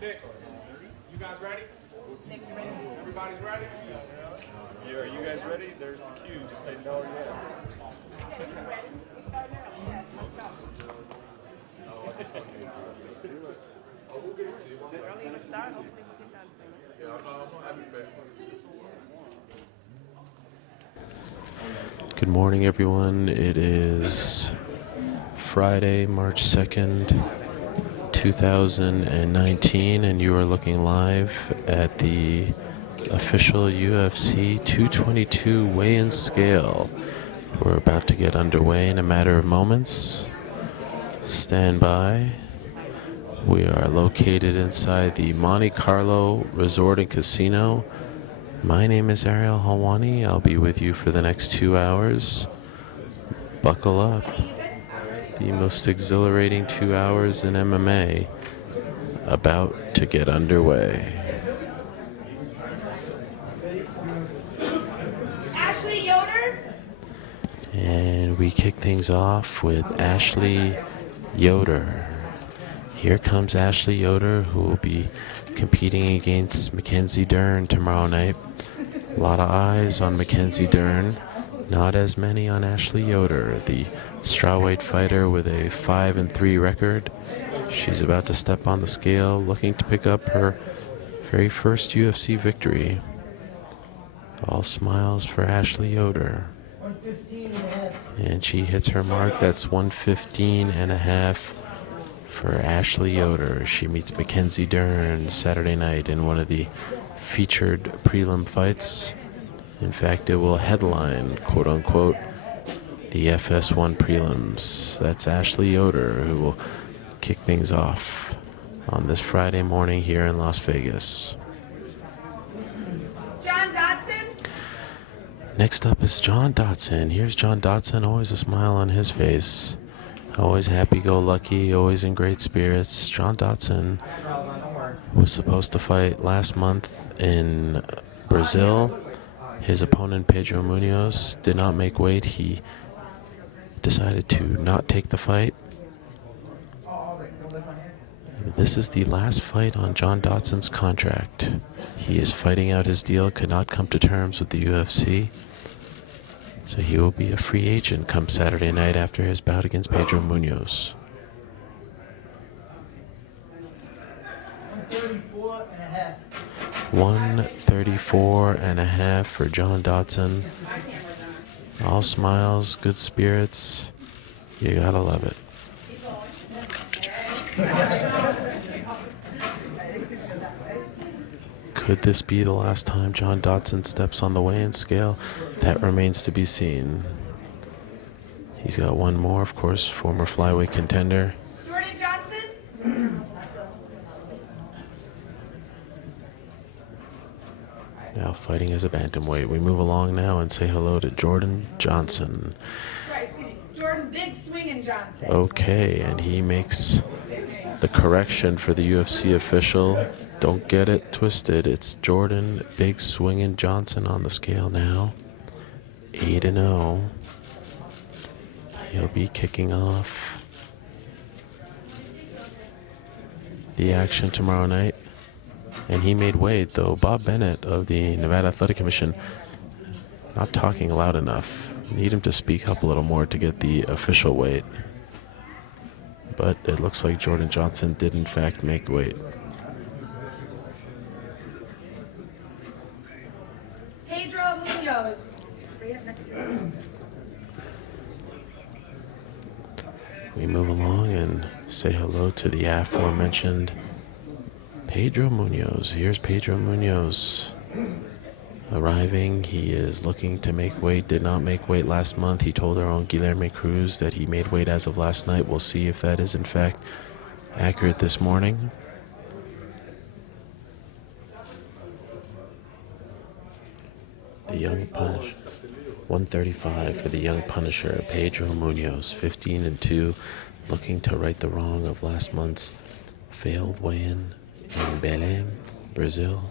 Nick, you guys ready? Nick, you ready? Everybody's ready? Yeah, are you guys ready? There's the cue. Just say no or yes. Yeah, you ready? We start now. Yes, let's go. We don't even start. Hopefully we get done soon. Good morning, everyone. It is Friday, March 2nd, 2019, and you are looking live at the official UFC 222 weigh-in scale. We're about to get underway in a matter of moments. Stand by. We are located inside the Monte Carlo Resort and Casino. My name is Ariel Helwani. I'll be with you for the next 2 hours. Buckle up. The most exhilarating 2 hours in MMA about to get underway. Ashley Yoder. And we kick things off with Ashley Yoder. Here comes Ashley Yoder, who will be competing against Mackenzie Dern tomorrow night. A lot of eyes on Mackenzie Dern, not as many on Ashley Yoder, the strawweight fighter with a 5-3 record. She's about to step on the scale, looking to pick up her very first UFC victory. All smiles for Ashley Yoder. And she hits her mark. That's 115.5 for Ashley Yoder. She meets Mackenzie Dern Saturday night in one of the featured prelim fights. In fact, it will headline, quote-unquote, the FS1 prelims. That's Ashley Yoder, who will kick things off on this Friday morning here in Las Vegas. John Dodson. Next up is John Dodson. Here's John Dodson, always a smile on his face. Always happy-go-lucky, always in great spirits. John Dodson was supposed to fight last month in Brazil. His opponent, Pedro Muoz, did not make weight. He decided to not take the fight. This is the last fight on John Dodson's contract. He is fighting out his deal, could not come to terms with the UFC. So he will be a free agent come Saturday night after his bout against Pedro Muoz. 134.5 for John Dodson. All smiles, good spirits. You gotta love it. Could this be the last time John Dodson steps on the weigh-in scale? That remains to be seen. He's got one more, of course, former flyweight contender. Jordan Johnson. Now fighting as a bantamweight. We move along now and say hello to Jordan Johnson. Sorry, excuse me. Jordan Big Swingin' Johnson. Okay, and he makes the correction for the UFC official. Don't get it twisted. It's Jordan Big Swingin' Johnson on the scale now. 8-0. He'll be kicking off the action tomorrow night. And he made weight, though. Bob Bennett of the Nevada Athletic Commission not talking loud enough. Need him to speak up a little more to get the official weight. But it looks like Jordan Johnson did in fact make weight. Pedro Muoz. We move along and say hello to the aforementioned Pedro Muoz. Here's Pedro Muoz arriving. He is looking to make weight. Did not make weight last month. He told our own Guilherme Cruz that he made weight as of last night. We'll see if that is in fact accurate this morning. The young Punisher. 135 for the young Punisher, Pedro Muoz, 15-2, looking to right the wrong of last month's failed weigh-in in Belém, Brazil.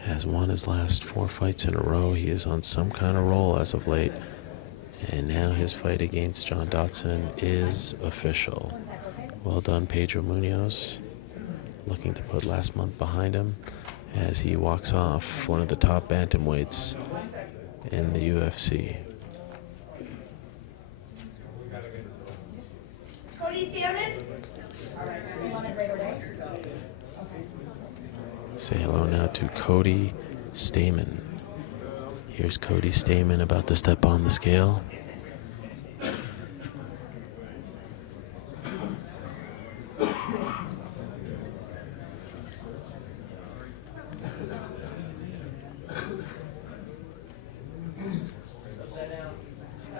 Has won his last 4 fights in a row. He is on some kind of roll as of late. And now his fight against John Dodson is official. Well done, Pedro Muoz. Looking to put last month behind him as he walks off one of the top bantamweights in the UFC. Say hello now to Cody Stamen. Here's Cody Stamen about to step on the scale.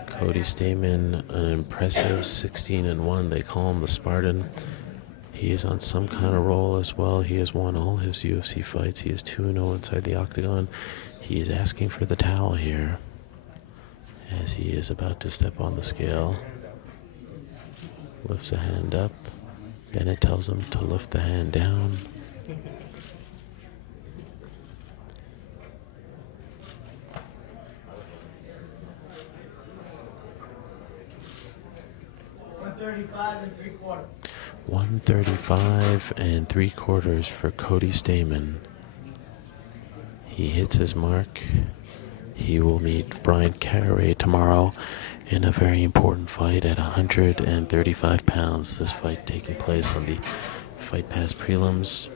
Cody Stamen, an impressive 16-1. They call him the Spartan. He is on some kind of roll as well. He has won all his UFC fights. He is 2-0 inside the octagon. He is asking for the towel here as he is about to step on the scale. Lifts a hand up. Bennett tells him to lift the hand down. $135.75 for Cody Stamen. He hits his mark. He will meet Bryan Caraway tomorrow in a very important fight at 135 pounds. This fight taking place on the Fight Pass prelims.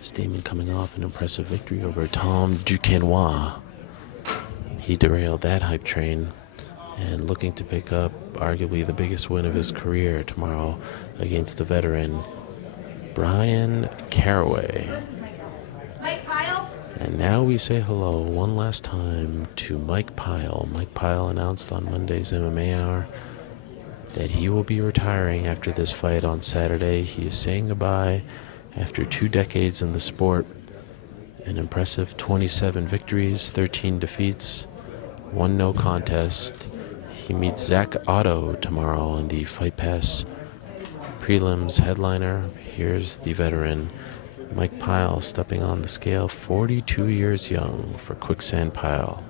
Stamen coming off an impressive victory over Tom Duquesnoy. He derailed that hype train and looking to pick up arguably the biggest win of his career tomorrow against the veteran Bryan Caraway. Mike Pyle. And now we say hello one last time to Mike Pyle. Mike Pyle announced on Monday's MMA Hour that he will be retiring after this fight on Saturday. He is saying goodbye after 2 decades in the sport. An impressive 27 victories, 13 defeats, 1 no contest. He meets Otto tomorrow on the Fight Pass prelims headliner. Here's the veteran Mike Pyle stepping on the scale, 42 years young for Quicksand Pyle.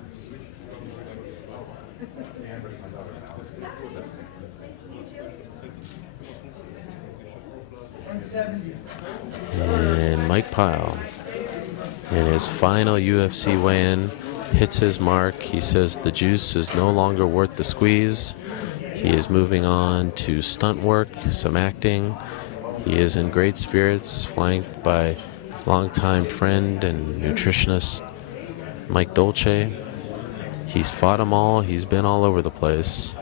And Mike Pyle, in his final UFC weigh-in, hits his mark. He says the juice is no longer worth the squeeze. He is moving on to stunt work, some acting. He is in great spirits, flanked by longtime friend and nutritionist Mike Dolce. He's fought them all. He's been all over the place.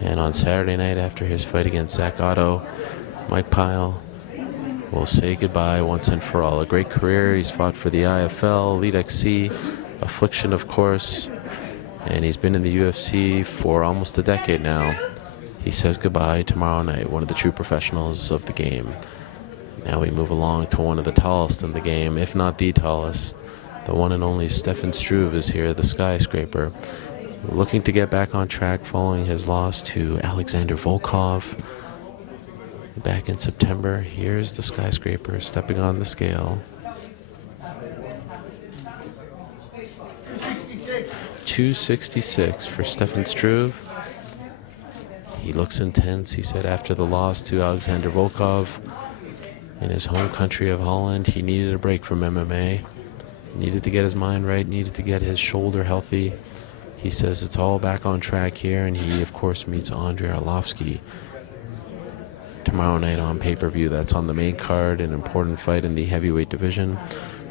And on Saturday night after his fight against Otto, Mike Pyle will say goodbye once and for all. A great career. He's fought for the IFL, Elite XC, Affliction, of course, and he's been in the UFC for almost a decade now. He says goodbye tomorrow night, one of the true professionals of the game. Now we move along to one of the tallest in the game, if not the tallest. The one and only Stefan Struve is here, the skyscraper, looking to get back on track following his loss to Alexander Volkov back in September. Here's the skyscraper stepping on the scale. 266 for Stefan Struve. He looks intense. He said after the loss to Alexander Volkov in his home country of Holland, he needed a break from MMA. Needed to get his mind right, needed to get his shoulder healthy. He says it's all back on track here, and he, of course, meets Andrei Arlovski tomorrow night on pay-per-view. That's on the main card, an important fight in the heavyweight division.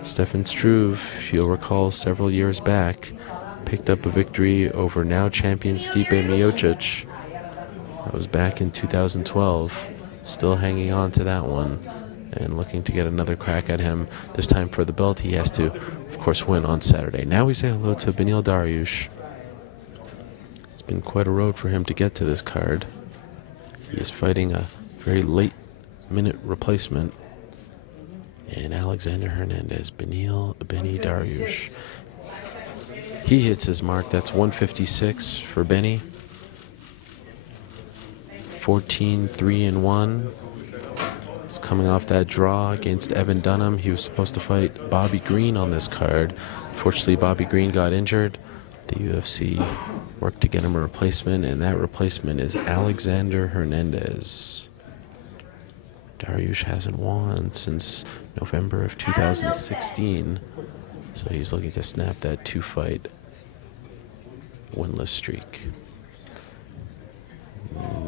Stefan Struve, if you'll recall, several years back, picked up a victory over now champion Stipe Miocic. That was back in 2012. Still hanging on to that one and looking to get another crack at him. This time for the belt, he has to, of course, win on Saturday. Now we say hello to Beneil Dariush. It's been quite a road for him to get to this card. He is fighting a very late-minute replacement in Alexander Hernandez. Benny Dariush. He hits his mark. That's 156 for Benny. 14-3-1. He's coming off that draw against Evan Dunham. He was supposed to fight Bobby Green on this card. Fortunately, Bobby Green got injured. The UFC worked to get him a replacement, and that replacement is Alexander Hernandez. Dariush hasn't won since November of 2016, so he's looking to snap that 2-fight winless streak.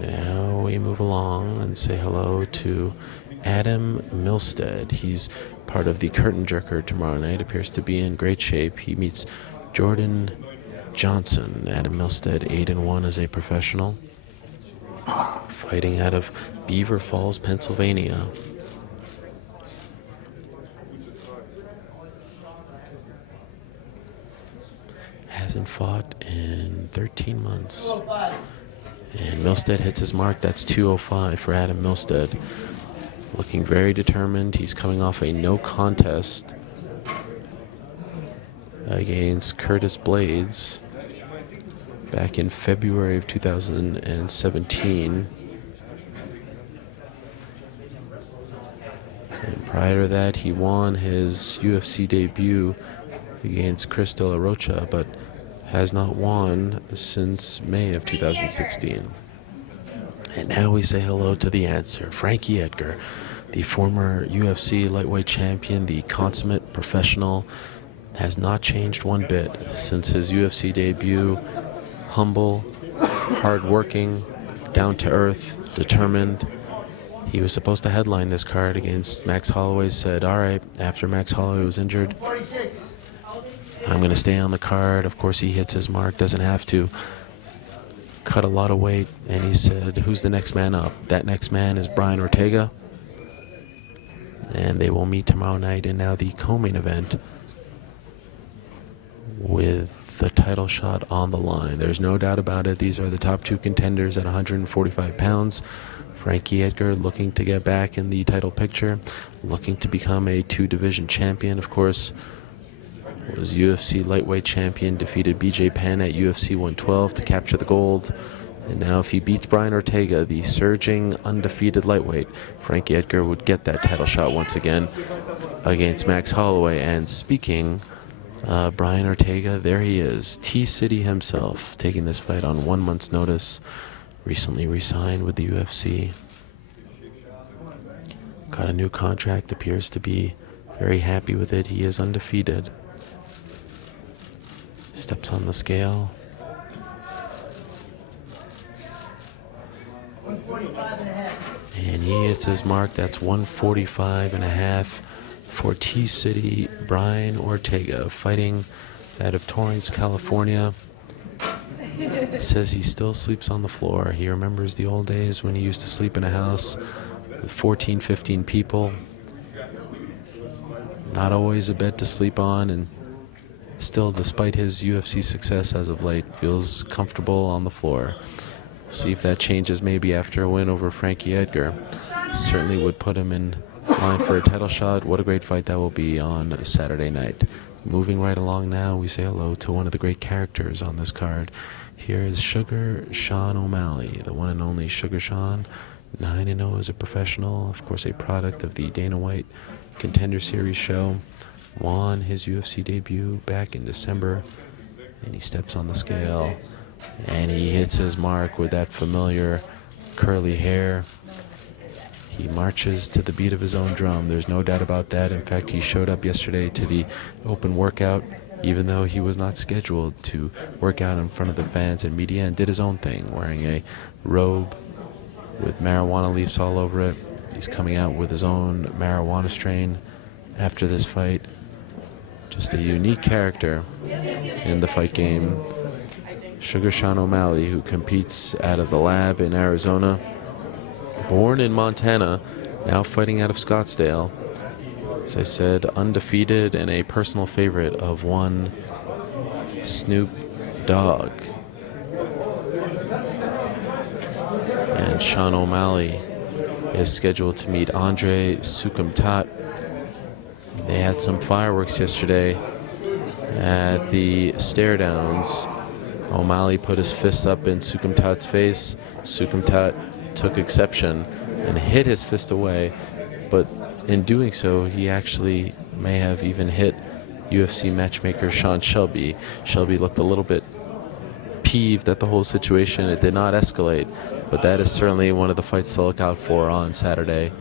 Now we move along and say hello to Adam Milstead. He's part of the Curtain Jerker tomorrow night. Appears to be in great shape. He meets Jordan Johnson. Adam Milstead, 8-1 as a professional, fighting out of Beaver Falls, Pennsylvania. Hasn't fought in 13 months. And Milstead hits his mark. That's 205 for Adam Milstead. Looking very determined. He's coming off a no contest against Curtis Blades back in February of 2017. And prior to that, he won his UFC debut against Chris De La Rocha, but has not won since May of 2016. And now we say hello to the answer, Frankie Edgar, the former UFC lightweight champion, the consummate professional, has not changed one bit since his UFC debut. Humble, hardworking, down-to-earth, determined. He was supposed to headline this card against Max Holloway. Said, all right, after Max Holloway was injured, I'm going to stay on the card. Of course, he hits his mark, doesn't have to. Cut a lot of weight, and he said, who's the next man up? That next man is Brian Ortega. And they will meet tomorrow night in now the co-main event with the title shot on the line. There's no doubt about it. These are the top two contenders at 145 pounds. Frankie Edgar looking to get back in the title picture, looking to become a two-division champion, of course. Was UFC lightweight champion, defeated BJ Penn at UFC 112 to capture the gold. And now if he beats Brian Ortega, the surging undefeated lightweight, Frankie Edgar would get that title shot once again against Max Holloway. And speaking, Brian Ortega, there he is, T-City himself, taking this fight on 1 month's notice. Recently re-signed with the UFC. Got a new contract, appears to be very happy with it. He is undefeated. Steps on the scale. 145.5. And he hits his mark. That's 145.5 for T-City Bryan Ortega, fighting out of Torrance, California. Says he still sleeps on the floor. He remembers the old days when he used to sleep in a house with 14, 15 people. Not always a bed to sleep on, and still, despite his UFC success as of late, feels comfortable on the floor. See if that changes maybe after a win over Frankie Edgar. Certainly would put him in line for a title shot. What a great fight that will be on Saturday night. Moving right along now, we say hello to one of the great characters on this card. Here is Sugar Sean O'Malley, the one and only Sugar Sean, 9-0 as a professional, of course a product of the Dana White Contender Series show. Won his UFC debut back in December, and he steps on the scale, and he hits his mark with that familiar curly hair. He marches to the beat of his own drum. There's no doubt about that. In fact, he showed up yesterday to the open workout, even though he was not scheduled to work out in front of the fans and media, and did his own thing, wearing a robe with marijuana leaves all over it. He's coming out with his own marijuana strain after this fight. Just a unique character in the fight game. Sugar Sean O'Malley, who competes out of the lab in Arizona. Born in Montana, now fighting out of Scottsdale. As I said, undefeated and a personal favorite of one Snoop Dogg. And Sean O'Malley is scheduled to meet Andrei Sukham. They had some fireworks yesterday at the stare downs. O'Malley put his fist up in Sukham Tat's face. Sukham Tat took exception and hit his fist away, but in doing so, he actually may have even hit UFC matchmaker Sean Shelby. Shelby looked a little bit peeved at the whole situation. It did not escalate, but that is certainly one of the fights to look out for on Saturday,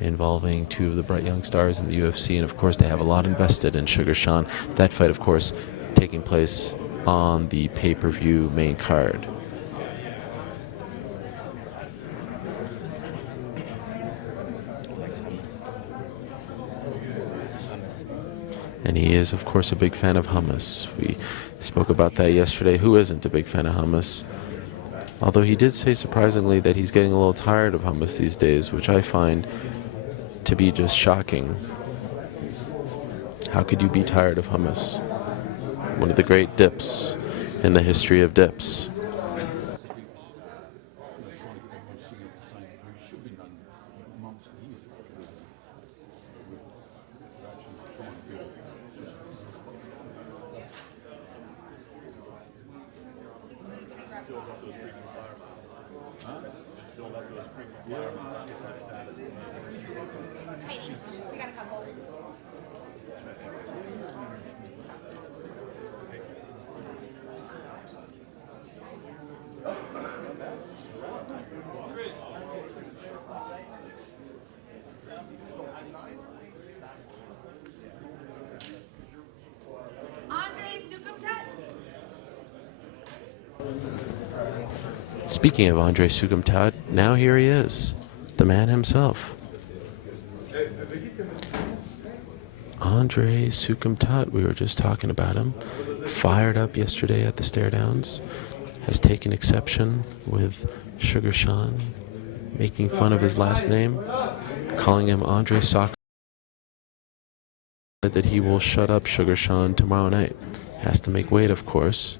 involving two of the bright young stars in the UFC, and of course they have a lot invested in Sugar Sean. That fight, of course, taking place on the pay-per-view main card. And he is, of course, a big fan of hummus. We spoke about that yesterday. Who isn't a big fan of hummus? Although he did say, surprisingly, that he's getting a little tired of hummus these days, which I find to be just shocking. How could you be tired of hummus? One of the great dips in the history of dips. We got a couple. Speaking of Andrei Sukham Todd, now here he is, the man himself. Andrei Sukham Todd, we were just talking about him, fired up yesterday at the stare downs, has taken exception with Sugar Sean making fun of his last name, calling him Andrei Soccer, that he will shut up Sugar Sean tomorrow night. Has to make weight, of course.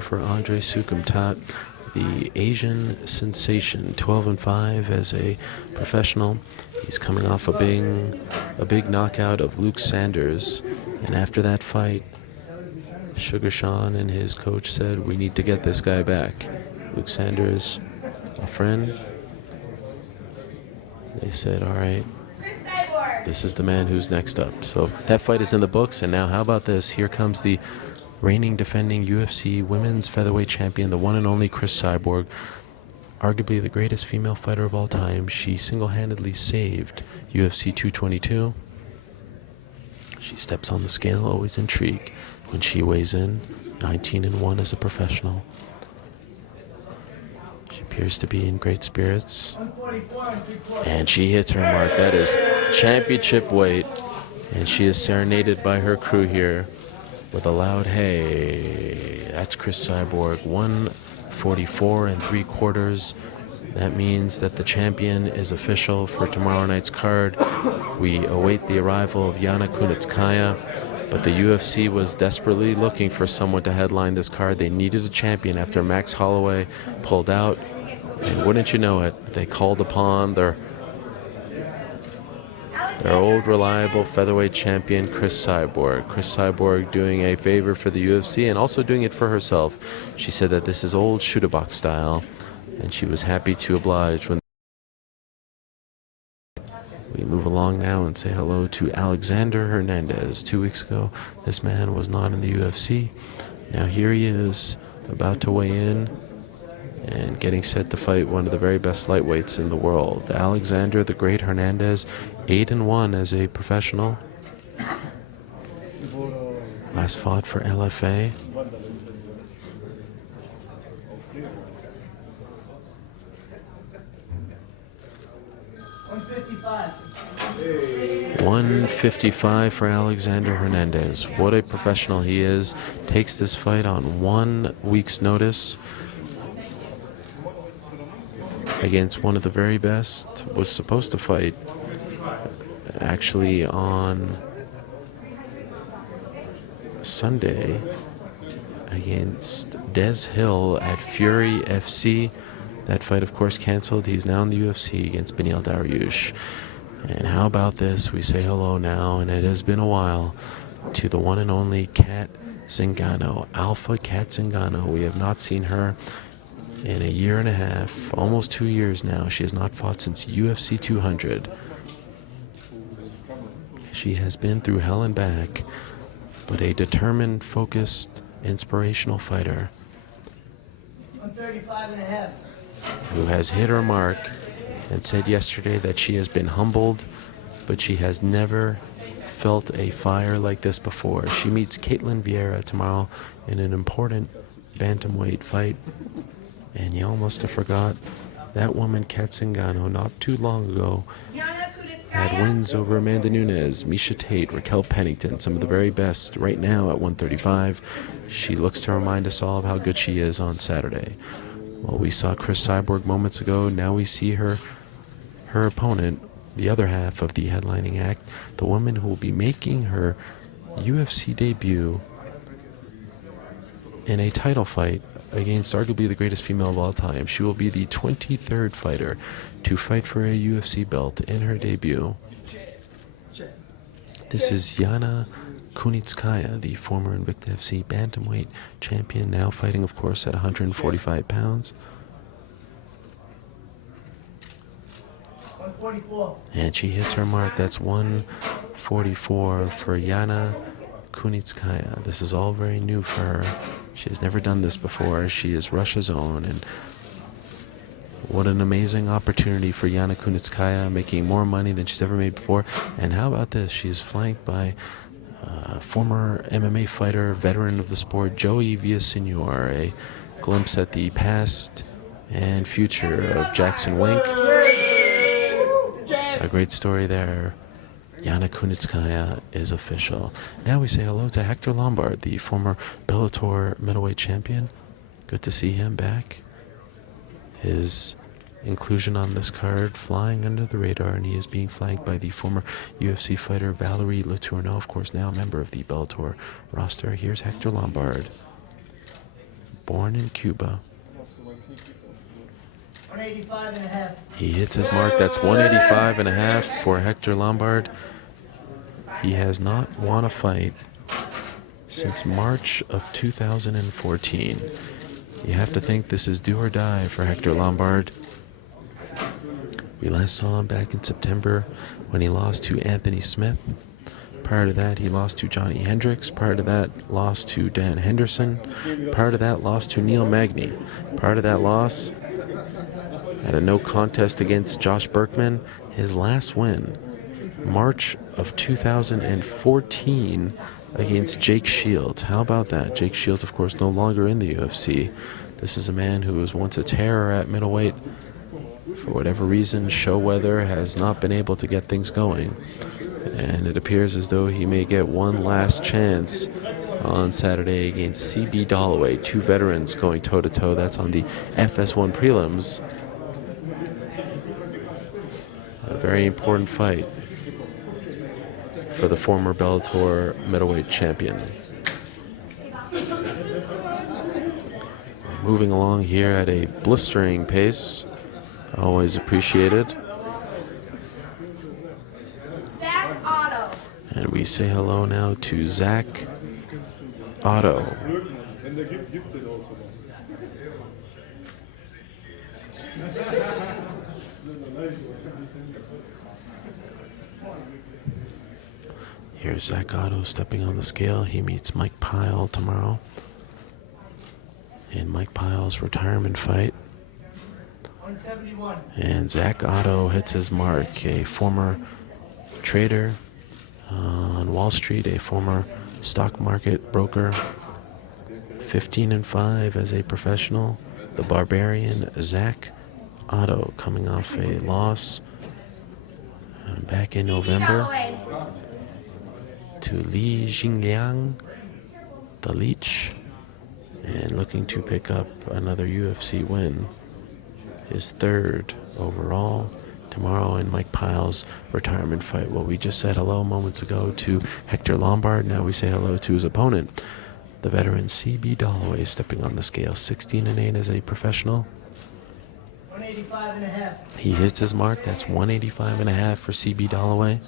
For Andrei Sukham Todd, the Asian sensation, 12-5 as a professional. He's coming off a big knockout of Luke Sanders, and after that fight, Sugar Sean and his coach said, "We need to get this guy back." Luke Sanders, a friend. They said, "All right, Cris Cyborg. this is the man who's next up." So that fight is in the books, and now how about this? Here comes the reigning defending UFC women's featherweight champion, the one and only Cris Cyborg, arguably the greatest female fighter of all time. She single-handedly saved UFC 222. She steps on the scale, always intrigued when she weighs in, 19-1 as a professional. She appears to be in great spirits, and she hits her mark. That is championship weight, and she is serenaded by her crew here with a loud "Hey!" That's Cris Cyborg, 144 3/4. That means that the champion is official for tomorrow night's card. We await the arrival of Yana Kunitskaya, but the UFC was desperately looking for someone to headline this card. They needed a champion after Max Holloway pulled out, and wouldn't you know it, they called upon their old reliable featherweight champion, Cris Cyborg. Cris Cyborg doing a favor for the UFC and also doing it for herself. She said that this is old shoot-a-box style, and she was happy to oblige. When we move along now and say hello to Alexander Hernandez. 2 weeks ago, this man was not in the UFC. Now here he is, about to weigh in and getting set to fight one of the very best lightweights in the world. Alexander the Great Hernandez, 8-1 as a professional. Last fought for LFA. $155 for Alexander Hernandez. What a professional he is. Takes this fight on 1 week's notice against one of the very best. Was supposed to fight actually on Sunday against Des Hill at Fury FC. That fight, of course, canceled. He's now in the UFC against Beneil Dariush. And how about this? We say hello now, and it has been a while, to the one and only Cat Zingano, Alpha Cat Zingano. We have not seen her in a year and a half, almost 2 years now. She has not fought since UFC 200. She has been through hell and back, but a determined, focused, inspirational fighter 135 and a half. who has hit her mark and said yesterday that she has been humbled, but she has never felt a fire like this before. She meets Caitlyn Fierro tomorrow in an important bantamweight fight, and y'all must have forgot that woman, Cat Zingano, not too long ago, Yana, had Kunitskaya. wins over Amanda Nunes, Misha Tate, Raquel Pennington, some of the very best right now at 135. She looks to remind us all of how good she is on Saturday. Well, we saw Cris Cyborg moments ago. Now we see her opponent, the other half of the headlining act, the woman who will be making her UFC debut in a title fight against arguably the greatest female of all time. She will be the 23rd fighter to fight for a UFC belt in her debut. This is Yana Kunitskaya, the former Invicta FC bantamweight champion, now fighting, of course, at 145 pounds. 144. And she hits her mark. That's 144 for Yana Kunitskaya. This is all very new for her. She has never done this before. She is Russia's own, and what an amazing opportunity for Yana Kunitskaya, making more money than she's ever made before. And how about this? She is flanked by former MMA fighter, veteran of the sport, Joey Villasenor, a glimpse at the past and future of Jackson Wink. A great story there. Yana Kunitskaya is official. Now we say hello to Hector Lombard, the former Bellator middleweight champion. Good to see him back. His inclusion on this card flying under the radar, and he is being flanked by the former UFC fighter Valerie Letourneau, of course now a member of the Bellator roster. Here's Hector Lombard, born in Cuba. 185 and a half. He hits his mark. That's 185 and a half for Hector Lombard. He has not won a fight since March of 2014. You have to think this is do or die for Hector Lombard. We last saw him back in September when he lost to Anthony Smith. Prior to that, he lost to Johnny Hendricks. Prior to that, lost to Dan Henderson. Prior to that, lost to Neil Magny. Prior to that loss, had a no contest against Josh Berkman. His last win, March of 2014, against Jake Shields. How about that? Jake Shields, of course, no longer in the UFC. This is a man who was once a terror at middleweight. For whatever reason, show weather has not been able to get things going. And it appears as though he may get one last chance on Saturday against CB Dollaway. Two veterans going toe-to-toe. That's on the FS1 prelims. A very important fight for the former Bellator middleweight champion. Moving along here at a blistering pace. Always appreciated. Zach Otto. And we say hello now to Zach Otto. Here's Zach Otto stepping on the scale. He meets Mike Pyle tomorrow in Mike Pyle's retirement fight. 171. And Zach Otto hits his mark, a former trader on Wall Street, a former stock market broker, 15-5 as a professional. The barbarian Zach Otto coming off a loss back in November to Li Jingliang, the Leech, and looking to pick up another UFC win, his third overall, tomorrow in Mike Pyle's retirement fight. Well, we just said hello moments ago to Hector Lombard. Now we say hello to his opponent, the veteran CB Dollaway, stepping on the scale, 16-8 as a professional. He hits his mark. That's 185.5 for CB Dollaway.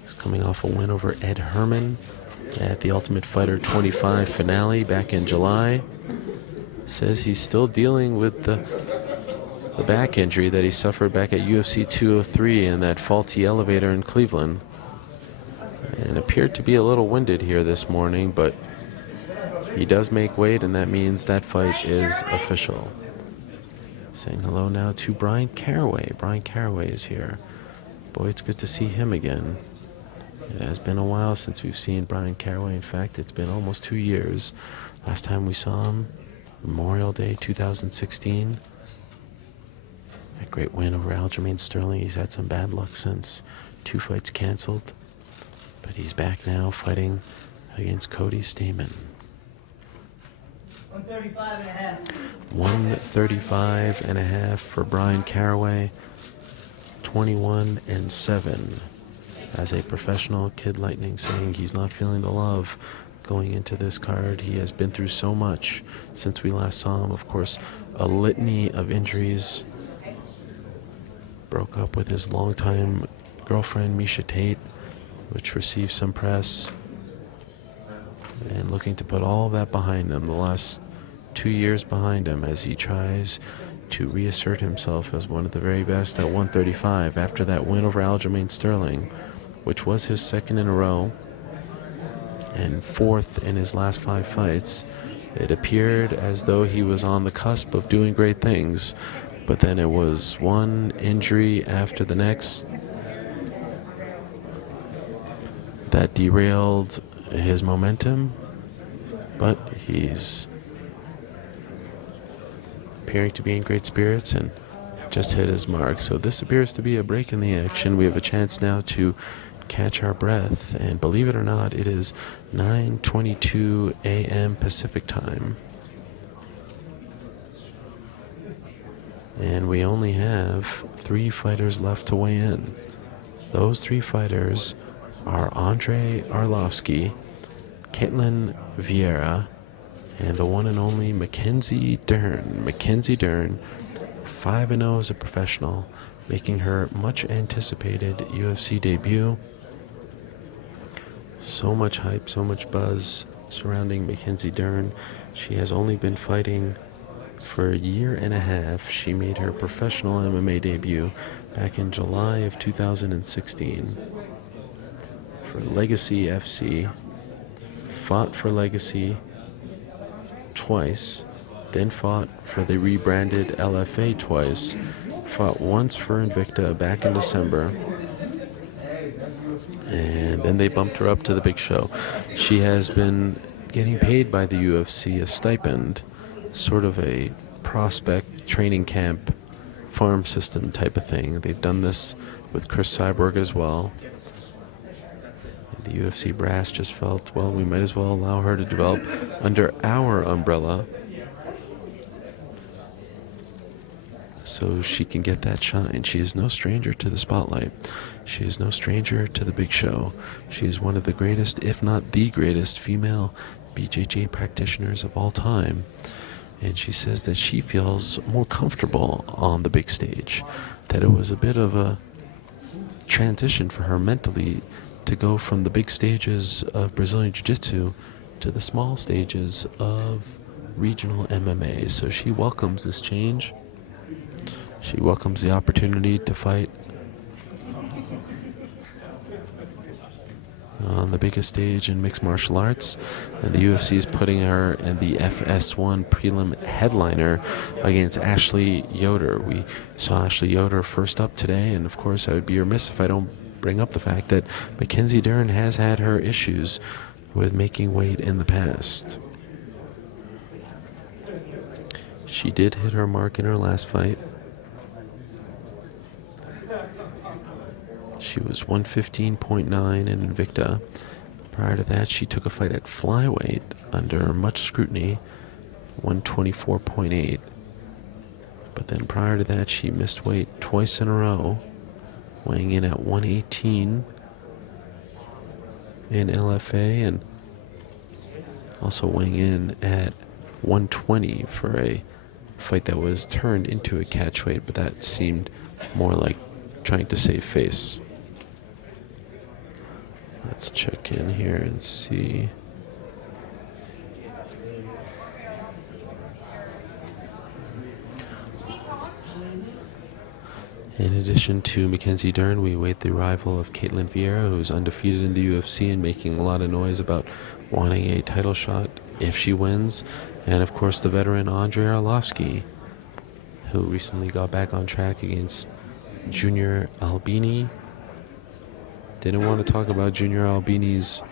He's coming off a win over Ed Herman at the Ultimate Fighter 25 finale back in July. Says he's still dealing with the back injury that he suffered back at UFC 203 in that faulty elevator in Cleveland. And appeared to be a little winded here this morning, but he does make weight, and that means that fight is official. Saying hello now to Bryan Caraway. Bryan Caraway is here. Boy, it's good to see him again. It has been a while since we've seen Bryan Caraway. In fact, it's been almost 2 years. Last time we saw him, Memorial Day 2016. A great win over Aljamain Sterling. He's had some bad luck since. 2 fights canceled. But he's back now fighting against Cody Stamen. 135.5. 135.5 for Bryan Caraway. 21-7. As a professional, Kid Lightning saying he's not feeling the love going into this card. He has been through so much since we last saw him. Of course, a litany of injuries. Broke up with his longtime girlfriend, Misha Tate, which received some press. And looking to put all that behind him, the last 2 years behind him, as he tries to reassert himself as one of the very best at 135 after that win over Aljamain Sterling, which was his second in a row and 4th in his last 5 fights. It appeared as though he was on the cusp of doing great things, but then it was one injury after the next that derailed his momentum, but he's appearing to be in great spirits and just hit his mark. So this appears to be a break in the action. We have a chance now to catch our breath, and believe it or not, it is 9:22 a.m. Pacific time. And we only have 3 fighters left to weigh in. Those 3 fighters are Andrei Arlovski, Caitlyn Fierro, and the one and only Mackenzie Dern. Mackenzie Dern, 5-0 as a professional, making her much anticipated UFC debut. So much hype, so much buzz surrounding Mackenzie Dern. She has only been fighting for a year and a half. She made her professional MMA debut back in July of 2016 for Legacy FC. Fought for Legacy twice, then fought for the rebranded LFA twice, fought once for Invicta back in December, and then they bumped her up to the big show. She has been getting paid by the UFC a stipend, sort of a prospect training camp farm system type of thing. They've done this with Cris Cyborg as well. The UFC brass just felt, well, we might as well allow her to develop under our umbrella so she can get that shine. She is no stranger to the spotlight. She is no stranger to the big show. She is one of the greatest, if not the greatest, female BJJ practitioners of all time. And she says that she feels more comfortable on the big stage, that it was a bit of a transition for her mentally to go from the big stages of Brazilian Jiu-Jitsu to the small stages of regional MMA. So she welcomes this change. She welcomes the opportunity to fight on the biggest stage in mixed martial arts, and the UFC is putting her in the FS1 prelim headliner against Ashley Yoder. We saw Ashley Yoder first up today, and of course I would be remiss if I don't bring up the fact that Mackenzie Dern has had her issues with making weight in the past. She did hit her mark in her last fight. She was 115.9 in Invicta. Prior to that, she took a fight at flyweight under much scrutiny, 124.8. But then prior to that, she missed weight twice in a row, weighing in at 118 in LFA and also weighing in at 120 for a fight that was turned into a catchweight, but that seemed more like trying to save face. Let's check in here and see. In addition to Mackenzie Dern, we await the arrival of Caitlyn Fierro, who's undefeated in the UFC and making a lot of noise about wanting a title shot if she wins. And of course the veteran Andrei Arlovski, who recently got back on track against Junior Albini. Didn't want to talk about Junior Albini's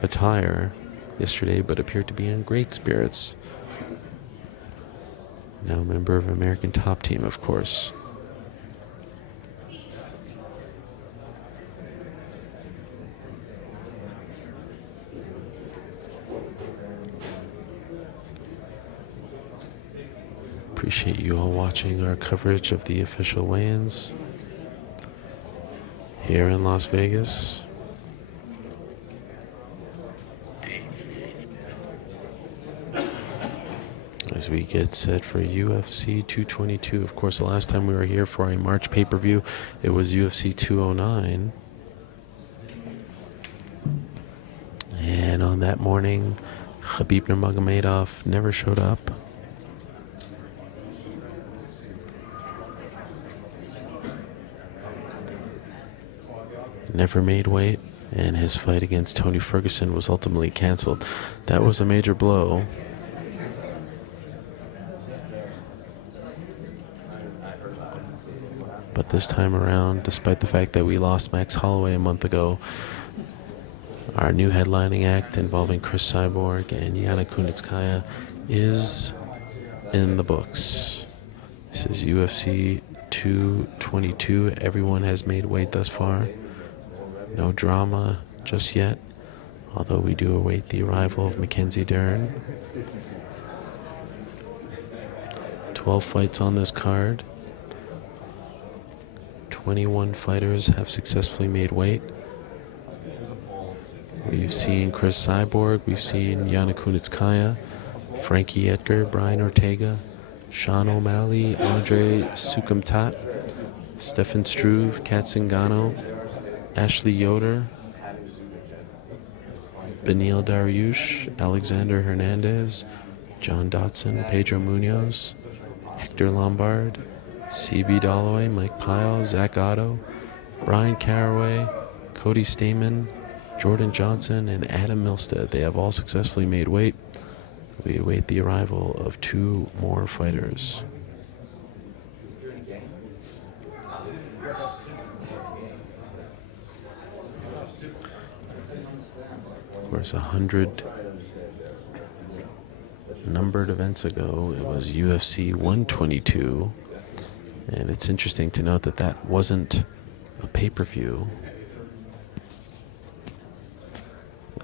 attire yesterday, but appeared to be in great spirits. Now a member of American Top Team, of course. Appreciate you all watching our coverage of the official weigh-ins here in Las Vegas. As we get set for UFC 222. Of course, the last time we were here for a March pay-per-view, it was UFC 209. And on that morning, Khabib Nurmagomedov never showed up. Never made weight, and his fight against Tony Ferguson was ultimately canceled. That was a major blow. But this time around, despite the fact that we lost Max Holloway a month ago, our new headlining act involving Cris Cyborg and Yana Kunitskaya is in the books. This is UFC 222. Everyone has made weight thus far. No drama just yet, although we do await the arrival of Mackenzie Dern. 12 fights on this card. 21 fighters have successfully made weight. We've seen Cris Cyborg, we've seen Yana Kunitskaya, Frankie Edgar, Brian Ortega, Sean O'Malley, Andre Sukham, Stefan Struve, Zingano, Ashley Yoder, Beneil Dariush, Alexander Hernandez, John Dodson, Pedro Muoz, Hector Lombard, CB Dollaway, Mike Pyle, Zach Otto, Bryan Caraway, Cody Stamen, Jordan Johnson, and Adam Milstead. They have all successfully made weight. We await the arrival of 2 more fighters. Of course, 100 numbered events ago, it was UFC 122. And it's interesting to note that that wasn't a pay-per-view.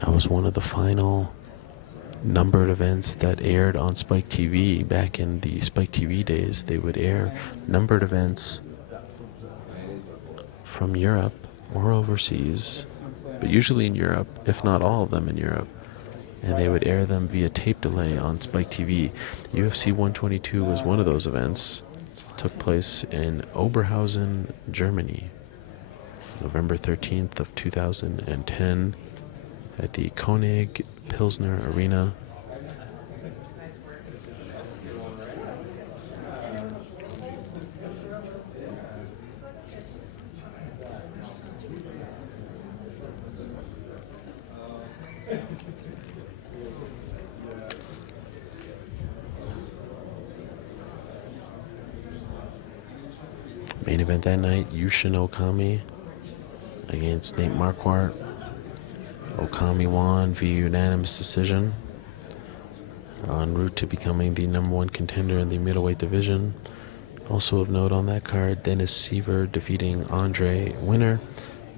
That was one of the final numbered events that aired on Spike TV. Back in the Spike TV days, they would air numbered events from Europe or overseas, but usually in Europe, if not all of them in Europe. And they would air them via tape delay on Spike TV. UFC 122 was one of those events. It took place in Oberhausen, Germany, November 13th of 2010 at the Koenig Pilsner Arena. Main event that night, Yushin Okami against Nate Marquardt. Okami won via unanimous decision, en route to becoming the #1 contender in the middleweight division. Also of note on that card, Dennis Seaver defeating Andre Winner.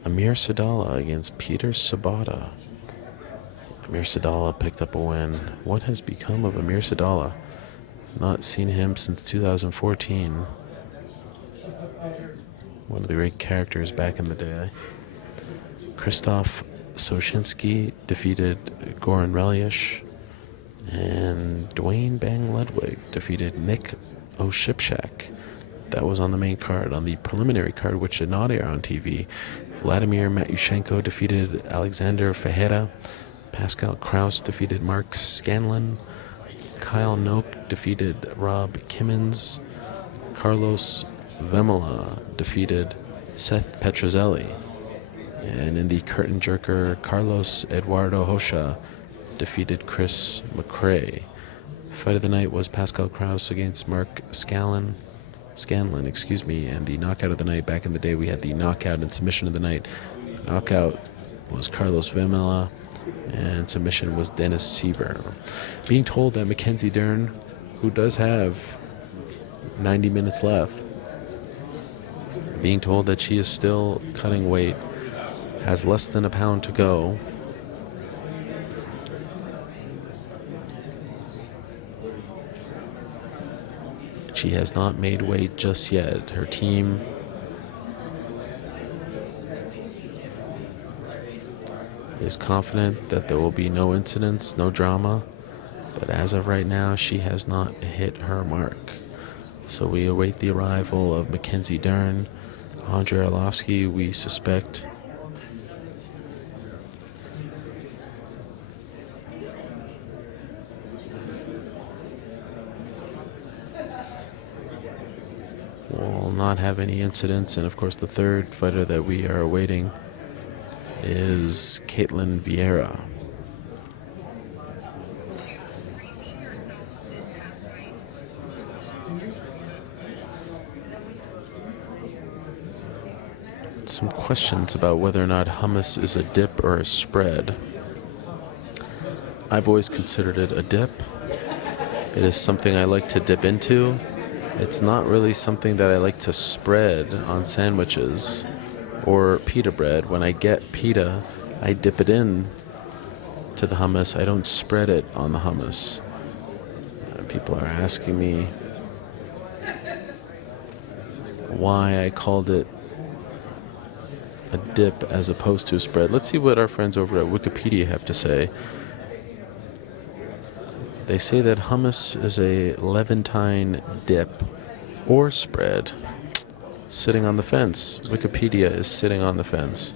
Amir Sadallah against Peter Sabata. Amir Sadallah picked up a win. What has become of Amir Sadallah? Not seen him since 2014. One of the great characters back in the day. Krzysztof Soshinsky defeated Goran Reljic. And Dwayne Bang Ludwig defeated Nick Oshipshak. That was on the main card. On the preliminary card, which did not air on TV, Vladimir Matyushenko defeated Alexander Ferreira. Pascal Kraus defeated Mark Scanlon. Kyle Noak defeated Rob Kimmins. Carlos Vemola defeated Seth Petrozelli. And in the curtain jerker, Carlos Eduardo Hosha defeated Chris McCrae. Fight of the night was Pascal Kraus against Mark Scanlon, and the knockout of the night. Back in the day, we had the knockout and submission of the night. Knockout was Carlos Vemola, and submission was Dennis Sieber. Being told that Mackenzie Dern, who does have 90 minutes left, being told that she is still cutting weight, has less than a pound to go. She has not made weight just yet. Her team is confident that there will be no incidents, no drama, but as of right now, she has not hit her mark. So we await the arrival of Mackenzie Dern. Andrei Arlovski, we suspect, will not have any incidents. And of course, the third fighter that we are awaiting is Caitlyn Fierro. Some questions about whether or not hummus is a dip or a spread. I've always considered it a dip. It is something I like to dip into. It's not really something that I like to spread on sandwiches or pita bread. When I get pita, I dip it in to the hummus. I don't spread it on the hummus. People are asking me why I called it a dip as opposed to a spread. Let's see what our friends over at Wikipedia have to say. They say that hummus is a Levantine dip or spread. Sitting on the fence. Wikipedia is sitting on the fence.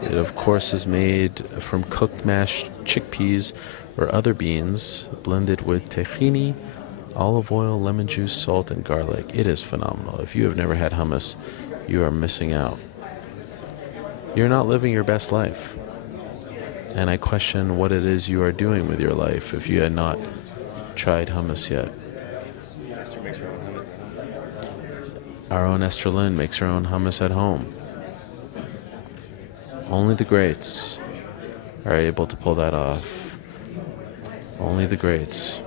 It, of course, is made from cooked mashed chickpeas or other beans, blended with tahini, olive oil, lemon juice, salt, and garlic. It is phenomenal. If you have never had hummus, you are missing out. You're not living your best life. And I question what it is you are doing with your life if you had not tried hummus yet. Esther makes her own hummus at home. Our own Esther Lynn makes her own hummus at home. Only the greats are able to pull that off. Only the greats.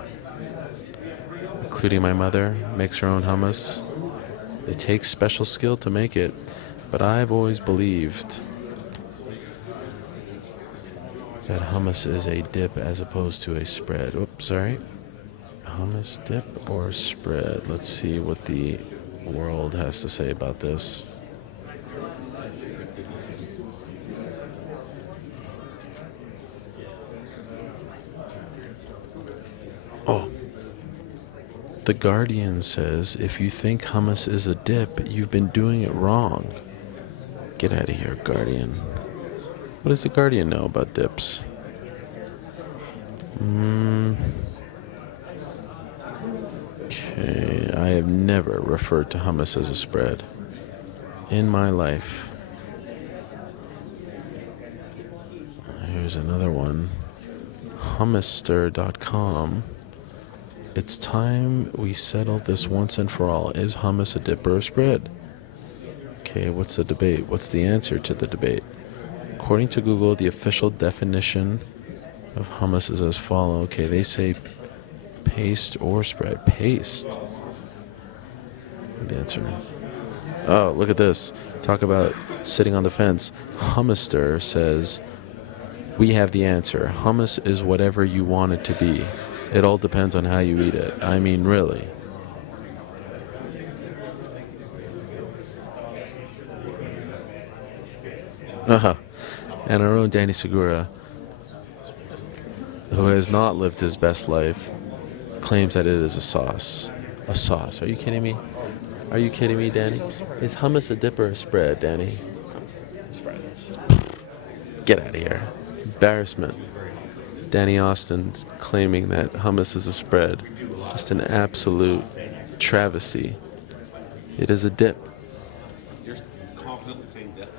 Including my mother, makes her own hummus. It takes special skill to make it, but I've always believed that hummus is a dip as opposed to a spread. Oops, sorry. Hummus dip or spread? Let's see what the world has to say about this. Oh. The Guardian says, if you think hummus is a dip, you've been doing it wrong. Get out of here, Guardian. What does the Guardian know about dips? Okay, I have never referred to hummus as a spread in my life. Here's another one. Hummuster.com. It's time we settle this once and for all. Is hummus a dip or a spread? Okay, what's the debate? What's the answer to the debate? According to Google, the official definition of hummus is as follows. Okay, they say paste or spread. Paste. The answer. Oh, look at this. Talk about sitting on the fence. Hummuster says, we have the answer. Hummus is whatever you want it to be. It all depends on how you eat it. I mean, really. And our own Danny Segura, who has not lived his best life, claims that it is a sauce. A sauce. Are you kidding me? Are you kidding me, Danny? Is hummus a dip or a spread, Danny? Spread. Get out of here. Embarrassment. Danny Austin's claiming that hummus is a spread. Just an absolute travesty. It is a dip. You're confidently saying dip?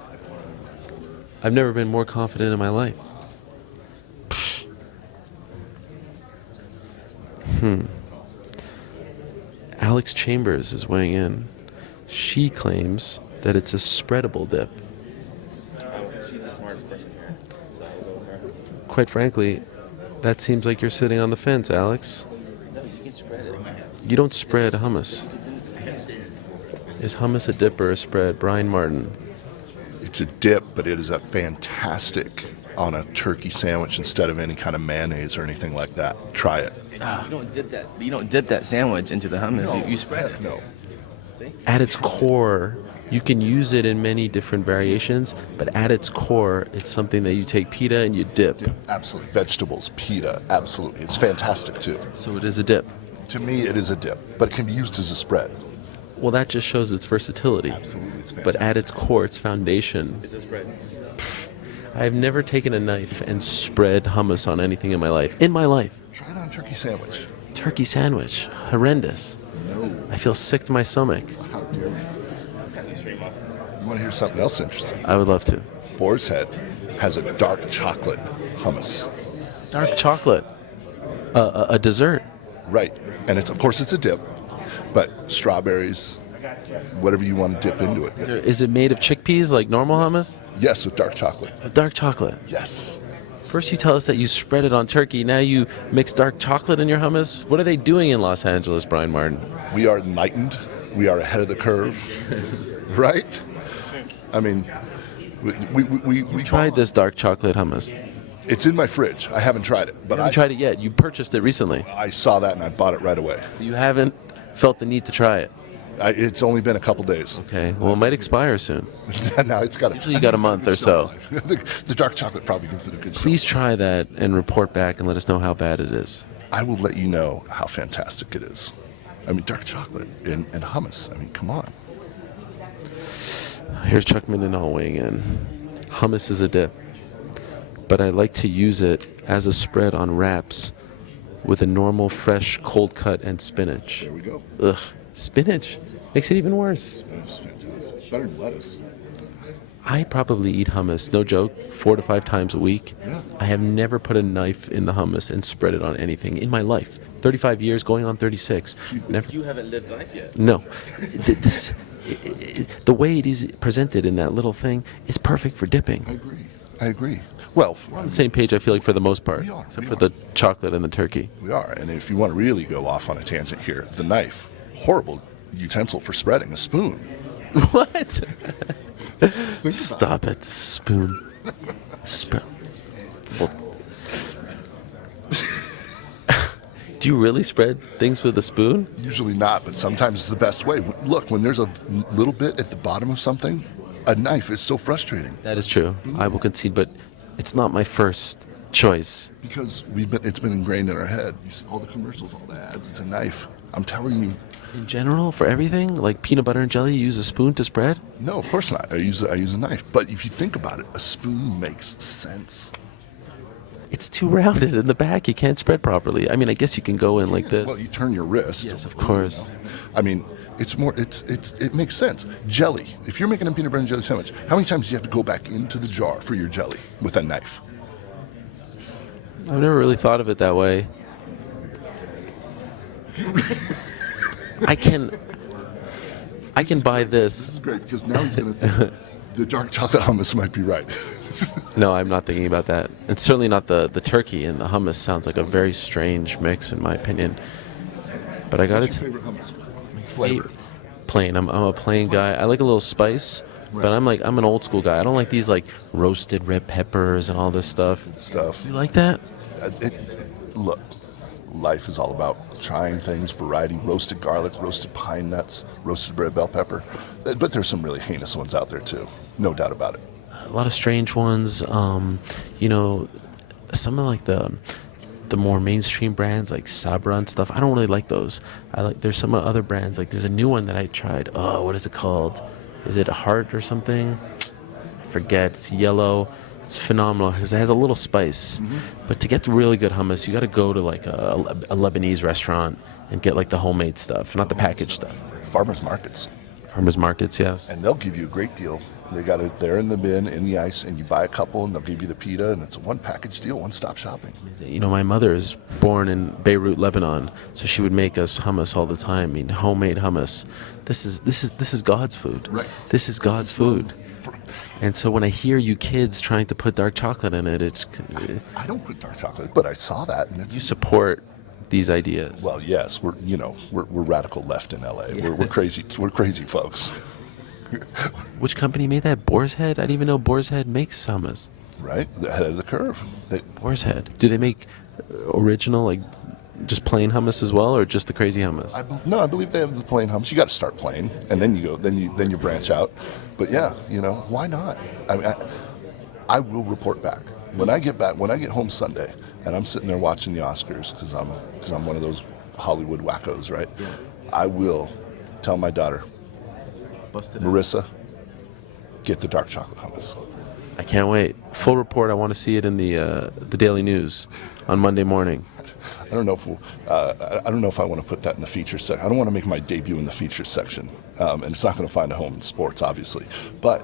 I've never been more confident in my life. Alex Chambers is weighing in. She claims that it's a spreadable dip. She's the smartest person here. So we'll go with her. Quite frankly, that seems like you're sitting on the fence, Alex. No, you can spread it. You don't spread hummus. Is hummus a dip or a spread? Brian Martin. It's a dip, but it is a fantastic on a turkey sandwich instead of any kind of mayonnaise or anything like that. Try it. You don't dip that. You don't dip that sandwich into the hummus. You spread it. No. See? At its core, you can use it in many different variations, but at its core, it's something that you take pita and you dip. Absolutely. Vegetables, pita, absolutely. It's fantastic too. So it is a dip. To me, it is a dip, but it can be used as a spread. Well, that just shows its versatility. Absolutely. It's But fantastic. at its core, its foundation. It's a spread. I have never taken a knife and spread hummus on anything in my life. In my life. Try it on a turkey sandwich. Turkey sandwich. Horrendous. No. I feel sick to my stomach. How dare you? You want to hear something else interesting? I would love to. Boar's Head has a dark chocolate hummus. Dark chocolate. A dessert. Right. And it's, of course, it's a dip, but strawberries, whatever you want to dip into it. Is it made of chickpeas like normal hummus? Yes, with dark chocolate. Dark chocolate. Yes. First you tell us that you spread it on turkey. Now you mix dark chocolate in your hummus. What are they doing in Los Angeles, Brian Martin? We are enlightened. We are ahead of the curve. Right? I mean, we Tried this dark chocolate hummus. It's in my fridge. I haven't tried it, but I haven't tried it yet. You purchased it recently. I saw that and I bought it right away. You haven't felt the need to try it. It's only been a couple days. Okay. Well, it might expire soon. Now it's got. Usually you got a month or so. The dark chocolate probably gives it a good. Please try that and report back and let us know how bad it is. I will let you know how fantastic it is. I mean, dark chocolate and hummus. I mean, come on. Here's Chuck Mindenall weighing in. Hummus is a dip, but I like to use it as a spread on wraps with a normal, fresh, cold cut and spinach. There we go. Ugh, spinach makes it even worse. That's fantastic. Better than lettuce. I probably eat hummus, no joke, 4 to 5 times a week. Yeah. I have never put a knife in the hummus and spread it on anything in my life. 35 years, going on 36. Never. You haven't lived life yet. No. The way it is presented in that little thing is perfect for dipping. I agree. Well, We're on the same page, I feel like, for the most part, We are, except we for are. the chocolate and the turkey. we are. And if you want to really go off on a tangent here, the knife, horrible utensil for spreading, a spoon. What? Stop it. Spoon. Spoon. Well, do you really spread things with a spoon? Usually not, but sometimes it's the best way. Look, when there's a little bit at the bottom of something, a knife is so frustrating That is true. I will concede, but it's not my first choice. because it's been ingrained in our head. You see all the commercials, all the ads. It's a knife. I'm telling you, In general, for everything, like peanut butter and jelly, you use a spoon to spread? no, of course not. I use a knife. But if you think about it, a spoon makes sense. It's too rounded in the back. You can't spread properly. I mean, I guess you can go in like this. Well, you turn your wrist. Yes, of course. I mean, it makes sense. Jelly. If you're making a peanut butter and jelly sandwich, how many times do you have to go back into the jar for your jelly with a knife? I've never really thought of it that way. I can buy This this. is great because now he's going to think the dark chocolate hummus might be right. No, I'm not thinking about that. And certainly not the turkey and the hummus sounds like a very strange mix in my opinion. But I got What's it. your favorite hummus flavor? Plain. I'm a plain guy. I like a little spice, but I'm an old school guy. I don't like these like roasted red peppers and all this stuff. Stuff. You like that? Look, life is all about trying things, variety, roasted garlic, roasted pine nuts, roasted red bell pepper. But there's some really heinous ones out there too. No doubt about it. A lot of strange ones. Some of like the the more mainstream brands like Sabra and stuff. I don't really like those. There's some other brands, like there's a new one that I tried. Oh, what is it called? Is it Heart or something? Forget. It's yellow. It's phenomenal because it has a little spice. But to get the really good hummus, you got to go to like a Lebanese restaurant and get like the homemade stuff, not the packaged stuff. Farmers markets. Farmers markets, yes. And they'll give you a great deal. They got it there in the bin, in the ice, and you buy a couple, and they'll give you the pita, and it's a one-package deal, one-stop shopping. You know, my mother is born in Beirut, Lebanon, so she would make us hummus all the time. I mean, homemade hummus. This is God's food. Right. This is God's food. And so when I hear you kids trying to put dark chocolate in it, I don't put dark chocolate, but I saw that, and it's... You support these ideas. Well, yes, we're radical left in LA. Yeah. We're crazy. We're crazy folks. Which company made that? Boar's Head? I didn't even know Boar's Head makes hummus. Right, ahead of the curve. Boar's Head. Do they make original, like just plain hummus as well, or just the crazy hummus? I believe they have the plain hummus. You got to start plain, and then you branch out. But yeah, why not? I mean, I will report back when I get home Sunday, and I'm sitting there watching the Oscars because I'm one of those Hollywood wackos, right? Yeah. I will tell my daughter, Marissa, get the dark chocolate hummus. I can't wait. Full report. I want to see it in the Daily News on Monday morning. I don't know if I want to put that in the features section. I don't want to make my debut in the features section, and it's not going to find a home in sports, obviously. But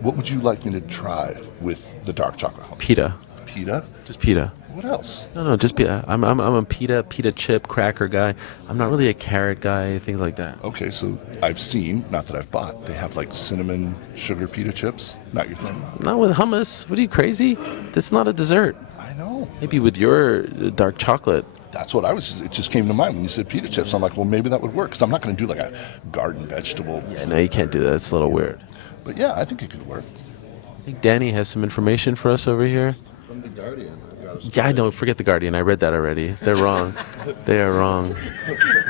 what would you like me to try with the dark chocolate hummus? Pita. Pita? Just pita. What else? No, just pita. I'm a pita chip cracker guy. I'm not really a carrot guy, things like that. Okay, so I've seen, not that I've bought, they have like cinnamon sugar pita chips. Not your thing. Not with hummus. What are you, crazy? That's not a dessert. I know. Maybe with your dark chocolate. That's what it just came to mind when you said pita chips. I'm like, well, maybe that would work because I'm not going to do like a garden vegetable. Yeah, no, you can't do that. It's a little weird. But yeah, I think it could work. I think Danny has some information for us over here. From the Guardian. Yeah, I know. Forget the Guardian. I read that already. They're wrong. They are wrong.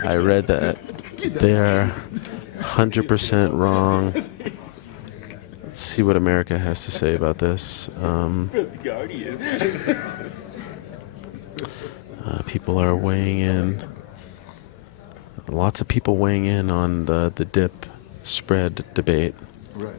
I read that. They are 100% wrong. Let's see what America has to say about this. The Guardian. People are weighing in. Lots of people weighing in on the dip spread debate. Right.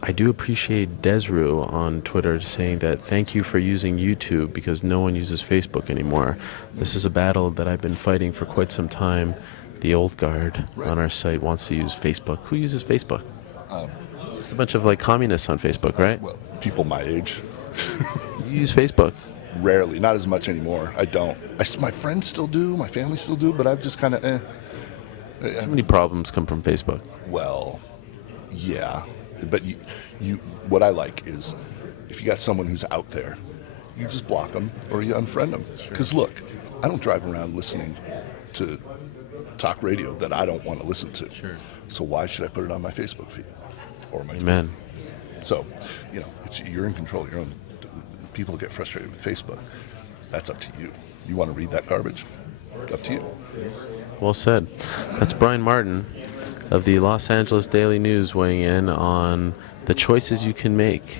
I do appreciate Desru on Twitter saying that thank you for using YouTube because no one uses Facebook anymore. This is a battle that I've been fighting for quite some time. The old guard on our site wants to use Facebook. Who uses Facebook? Just a bunch of like communists on Facebook, right? Well, people my age. You use Facebook? Rarely, not as much anymore. I don't. My friends still do, my family still do, but I've just kind of So many problems come from Facebook. Well, yeah. But you, what I like is if you got someone who's out there, you just block them or you unfriend them. Because look, I don't drive around listening to talk radio that I don't want to listen to. Sure. So why should I put it on my Facebook feed or my Amen. Twitter? So, you're in control of your own. People get frustrated with Facebook. That's up to you. You want to read that garbage? Up to you. Well said. That's Brian Martin of the Los Angeles Daily News weighing in on the choices you can make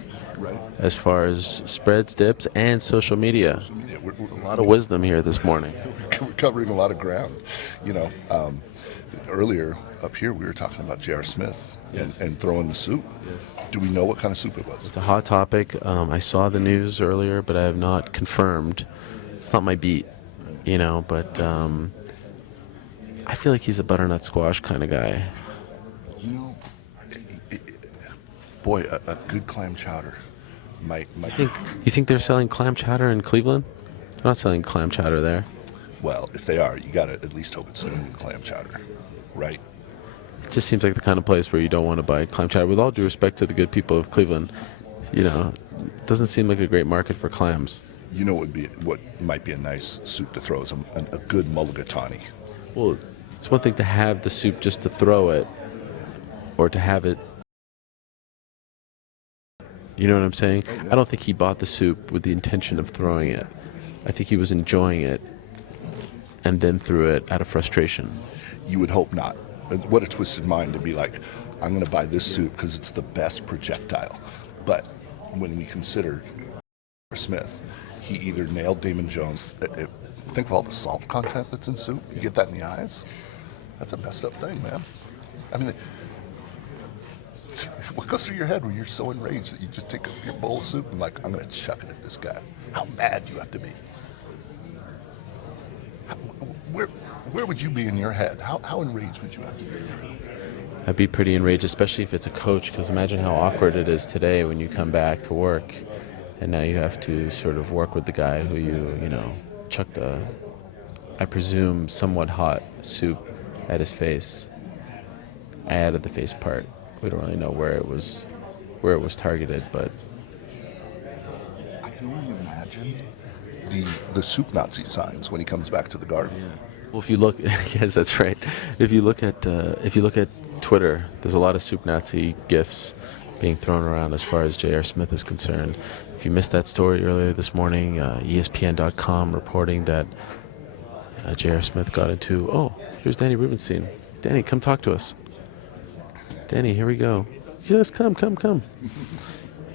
as far as spreads, dips, and social media. A lot of wisdom here this morning. We're covering a lot of ground. Earlier up here we were talking about J.R. Smith and throwing the soup. Yes. Do we know what kind of soup it was? It's a hot topic. I saw the news earlier, but I have not confirmed. It's not my beat, but I feel like he's a butternut squash kind of guy. Boy, a good clam chowder might. You think they're selling clam chowder in Cleveland? They're not selling clam chowder there. Well, if they are, you got to at least hope it's New England clam chowder, right? It just seems like the kind of place where you don't want to buy clam chowder. With all due respect to the good people of Cleveland, it doesn't seem like a great market for clams. What might be a nice soup to throw is a good mulligatawny. Well, it's one thing to have the soup just to throw it, or to have it. You know what I'm saying? I don't think he bought the soup with the intention of throwing it. I think he was enjoying it and then threw it out of frustration. You would hope not. What a twisted mind to be like, I'm going to buy this soup because it's the best projectile. But when we considered Smith, he either nailed Damon Jones. Think of all the salt content that's in soup. You get that in the eyes. That's a messed up thing, man. I mean, what goes through your head when you're so enraged that you just take your bowl of soup and like, I'm going to chuck it at this guy? How mad do you have to be? Where would you be in your head? How enraged would you have to be? I'd be pretty enraged, especially if it's a coach, because imagine how awkward it is today when you come back to work and now you have to sort of work with the guy who you know, chucked a, I presume, somewhat hot soup at his face. I added the face part. We don't really know where it was targeted, but I can only imagine the soup Nazi signs when he comes back to the garden. yeah. Well, if you look, yes, that's right. If you look at Twitter, there's a lot of soup Nazi gifs being thrown around as far as J.R. Smith is concerned. If you missed that story earlier this morning, ESPN.com reporting that J.R. Smith got into. Oh, here's Danny Rubenstein. Danny, come talk to us. Danny, here we go. Yes, come.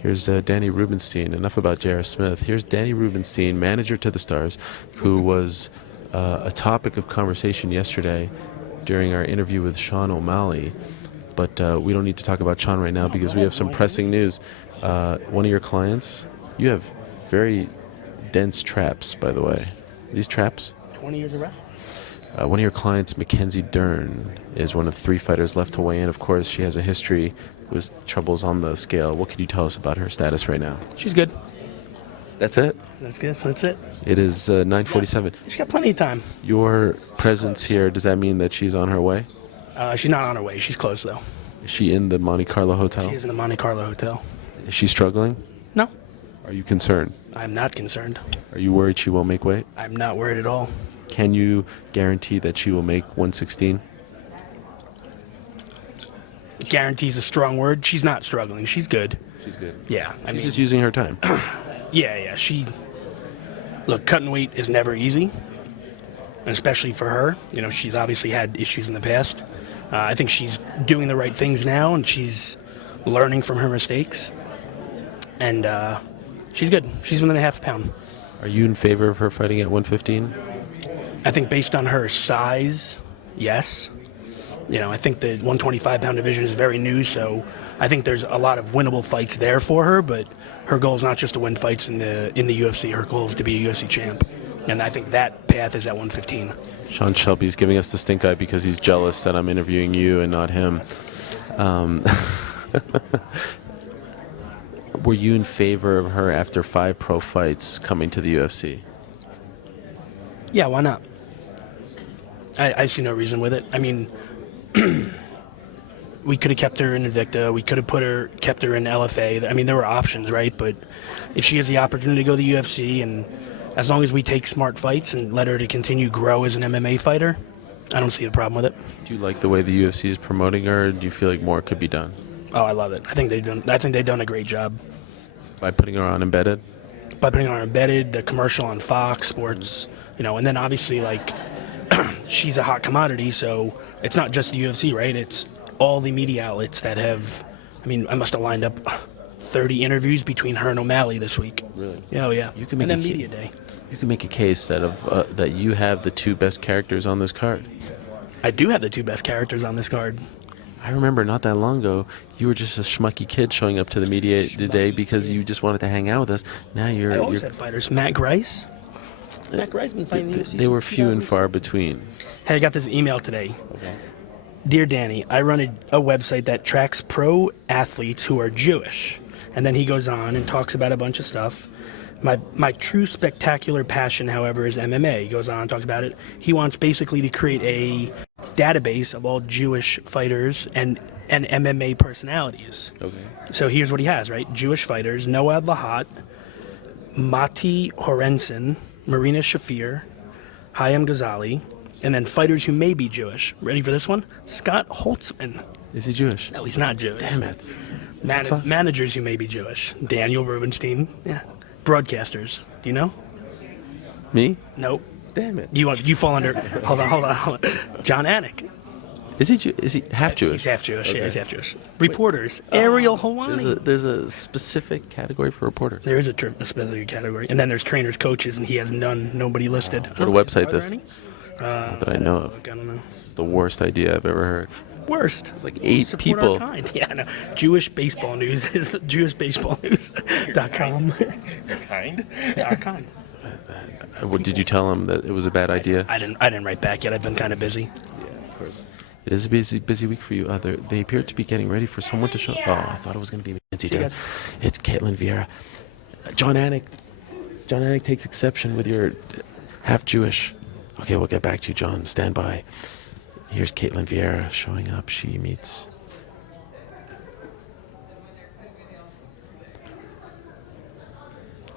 Here's Danny Rubenstein. Enough about J.R. Smith. Here's Danny Rubenstein, manager to the Stars, who was a topic of conversation yesterday during our interview with Sean O'Malley. But we don't need to talk about Sean right now because we have some pressing news. One of your clients, you have very dense traps, by the way. These traps? 20 years of wrestling. One of your clients, Mackenzie Dern, is one of 3 fighters left to weigh in. Of course, she has a history with troubles on the scale. What can you tell us about her status right now? She's good. That's it? That's it. It is 9:47. She's got plenty of time. Your presence here, does that mean that she's on her way? She's not on her way. She's close, though. Is she in the Monte Carlo hotel? She is in the Monte Carlo hotel. Is she struggling? No, Are you concerned? I'm not concerned. Are you worried she won't make weight? I'm not worried at all. Can you guarantee that she will make 116? Guarantee's a strong word. She's not struggling. She's good. She's good. Yeah, I She's mean, just using her time. yeah. Look, cutting weight is never easy, and especially for her. You know, she's obviously had issues in the past. I think she's doing the right things now, and she's learning from her mistakes. And she's good. She's within a half a pound. Are you in favor of her fighting at 115? I think based on her size, yes. You know, I think the 125-pound division is very new, so I think there's a lot of winnable fights there for her, but her goal is not just to win fights in the UFC. Her goal is to be a UFC champ, and I think that path is at 115. Sean Shelby's giving us the stink eye because he's jealous that I'm interviewing you and not him. Were you in favor of her after 5 pro fights coming to the UFC? Yeah, why not? I see no reason with it. I mean, we could have kept her in Invicta. We could have kept her in LFA. I mean, there were options, right? But if she has the opportunity to go to the UFC, and as long as we take smart fights and let her to continue grow as an MMA fighter, I don't see a problem with it. Do you like the way the UFC is promoting her, or do you feel like more could be done? Oh, I love it. I think they've done a great job. By putting her on Embedded? By putting her on Embedded, the commercial on Fox Sports, you know, and then obviously, like, she's a hot commodity, so it's not just the UFC, right? It's all the media outlets that have, I mean, I must have lined up 30 interviews between her and O'Malley this week. Really? Oh, yeah. You can make and then a media day. You can make a case that you have the 2 best characters on this card. I do have the 2 best characters on this card. I remember not that long ago, you were just a schmucky kid showing up to the media today because you just wanted to hang out with us. Now I always had fighters. Matt Grice. Matt Grice been fighting the UFC. They were few and far between. Hey, I got this email today. Okay. Dear Danny, I run a website that tracks pro athletes who are Jewish. And then he goes on and talks about a bunch of stuff. My true spectacular passion, however, is MMA. He goes on and talks about it. He wants basically to create a database of all Jewish fighters and MMA personalities. Okay. So here's what he has, right? Jewish fighters: Noad Lahat, Mati Horensen, Marina Shafir, Hayam Ghazali, and then fighters who may be Jewish. Ready for this one? Scott Holtzman. Is he Jewish? No, he's not Jewish. Damn it. Managers who may be Jewish. Daniel Rubenstein. Yeah. Broadcasters. Do you know? Me? Nope. Damn it. You fall under. Hold on. John Anik. Is he half Jewish? He's half Jewish. Okay. Yeah, he's half Jewish. Reporters, Ariel Hawani. There's a specific category for reporters. There is a specific category, and then there's trainers, coaches, and he has nobody listed. What a website Are there this? any? Not that I know of. I don't know. It's the worst idea I've ever heard. Worst. It's like 8 Support people. Our kind. Yeah, no. Jewish baseball news is JewishBaseballNews.com. Your kind? Yeah, our kind. What did you tell him that it was a bad idea? I didn't write back yet. I've been kind of busy. Yeah, of course. It is a busy week for you. They appear to be getting ready for someone to show. Oh, I thought it was going to be Mackenzie Dern. It's Caitlyn Fierro. John Anik takes exception with your half Jewish. Okay, we'll get back to you, John. Stand by. Here's Caitlyn Fierro showing up. She meets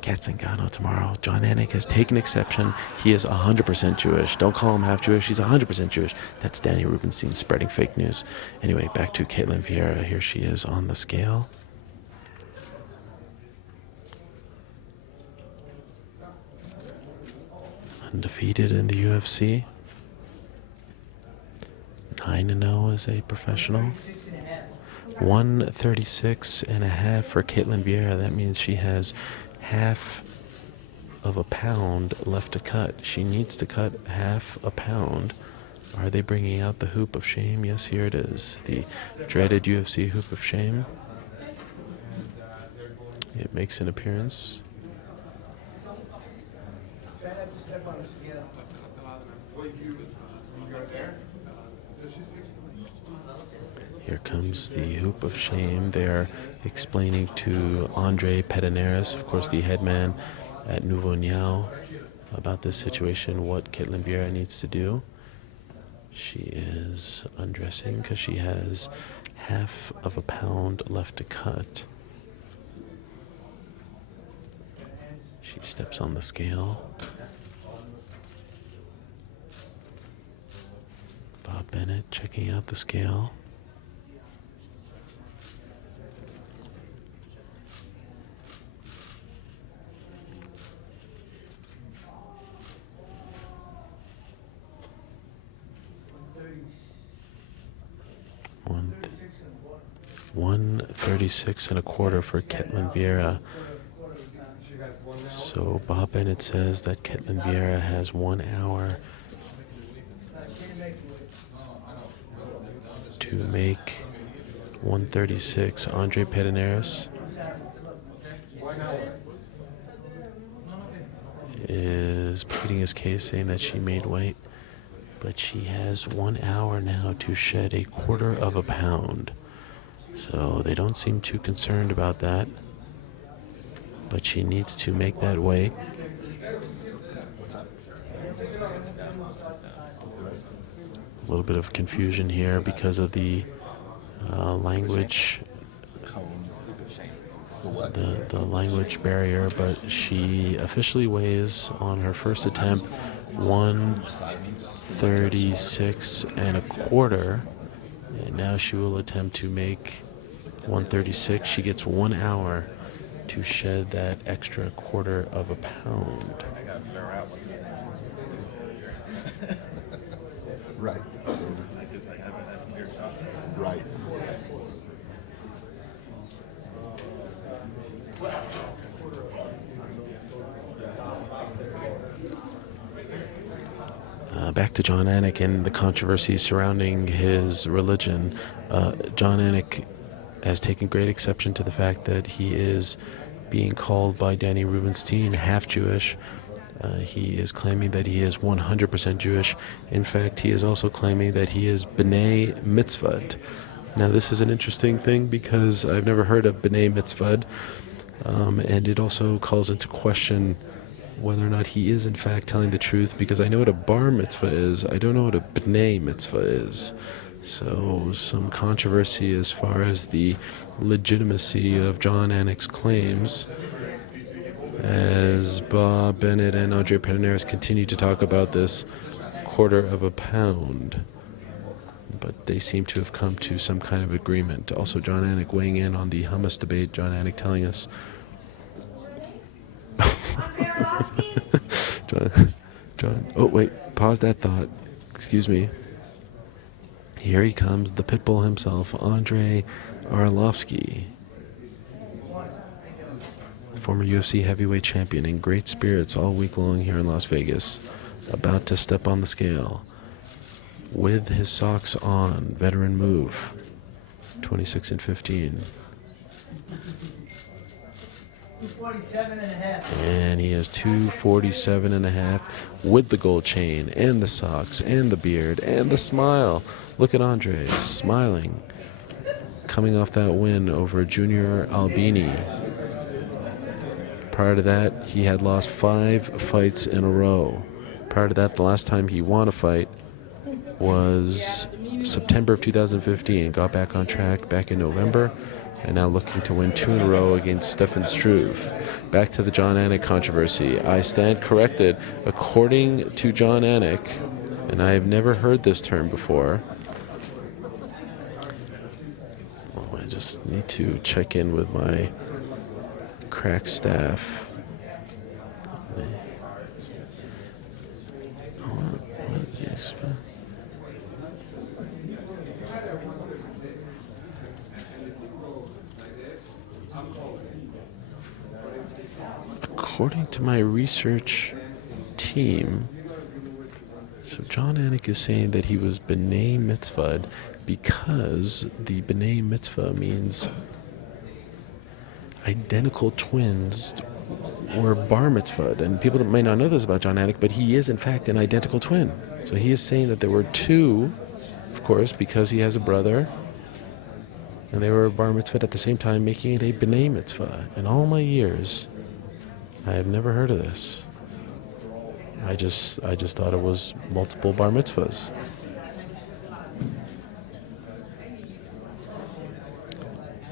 Kat Zingano tomorrow. John Anik has taken exception. He is 100% Jewish. Don't call him half Jewish. He's 100% Jewish. That's Danny Rubenstein spreading fake news. Anyway, back to Caitlyn Fierro. Here she is on the scale. Undefeated in the UFC. 9-0 as a professional. 136.5 for Caitlyn Fierro. That means she has half of a pound left to cut. She needs to cut half a pound. Are they bringing out the hoop of shame? Yes, here it is. The dreaded UFC hoop of shame. It makes an appearance. Here comes the hoop of shame. They are explaining to Andrei Pedanaris, of course the head man at Nouveau Niao, about this situation, what Caitlyn Fierro needs to do. She is undressing because she has half of a pound left to cut. She steps on the scale. Bob Bennett checking out the scale. One 136.25 for Caitlyn Fierro. So Bob Bennett says that Caitlyn Fierro has 1 hour to make 136. Andrei Pedanaris is pleading his case, saying that she made weight, but she has 1 hour now to shed 1/4 pound. So they don't seem too concerned about that, but she needs to make that weight. A little bit of confusion here because of the language, the language barrier, but she officially weighs on her first attempt 136.25, and now she will attempt to make 136. She gets 1 hour to shed that extra 1/4 pound. Right. Right. Back to John Anik and the controversy surrounding his religion. John Anik has taken great exception to the fact that he is being called by Danny Rubenstein half Jewish. He is claiming that he is 100% Jewish. In fact, he is also claiming that he is B'nai Mitzvah. Now, this is an interesting thing because I've never heard of B'nai Mitzvah, and it also calls into question whether or not he is in fact telling the truth, because I know what a bar mitzvah is. I don't know what a B'nai Mitzvah is. So some controversy as far as the legitimacy of John Anik's claims, as Bob Bennett and Andrei Pedanaris continue to talk about this 1/4 pound. But they seem to have come to some kind of agreement. Also, John Anik weighing in on the hummus debate. John Anik telling us... John, oh wait, pause that thought. Excuse me. Here he comes, the pitbull himself, Andrei Arlovski. Former UFC heavyweight champion in great spirits all week long here in Las Vegas. About to step on the scale. With his socks on, veteran move. 26-15. 247.5. And he has 247.5 with the gold chain and the socks and the beard and the smile. Look at Andre smiling, coming off that win over Junior Albini. Prior to that, he had lost 5 fights in a row. Prior to that, the last time he won a fight was September of 2015. Got back on track back in November, and now looking to win 2 in a row against Stefan Struve. Back to the Jon Anik controversy. I stand corrected. According to Jon Anik, and I have never heard this term before. Oh, I just need to check in with my crack staff. According to my research team, so Jon Anik is saying that he was B'nai Mitzvah because the B'nai Mitzvah means identical twins were bar mitzvah. And people might not know this about Jon Anik, but he is in fact an identical twin. So he is saying that there were 2, of course, because he has a brother, and they were bar mitzvah at the same time, making it a B'nai Mitzvah. In all my years, I have never heard of this. I just thought it was multiple bar mitzvahs.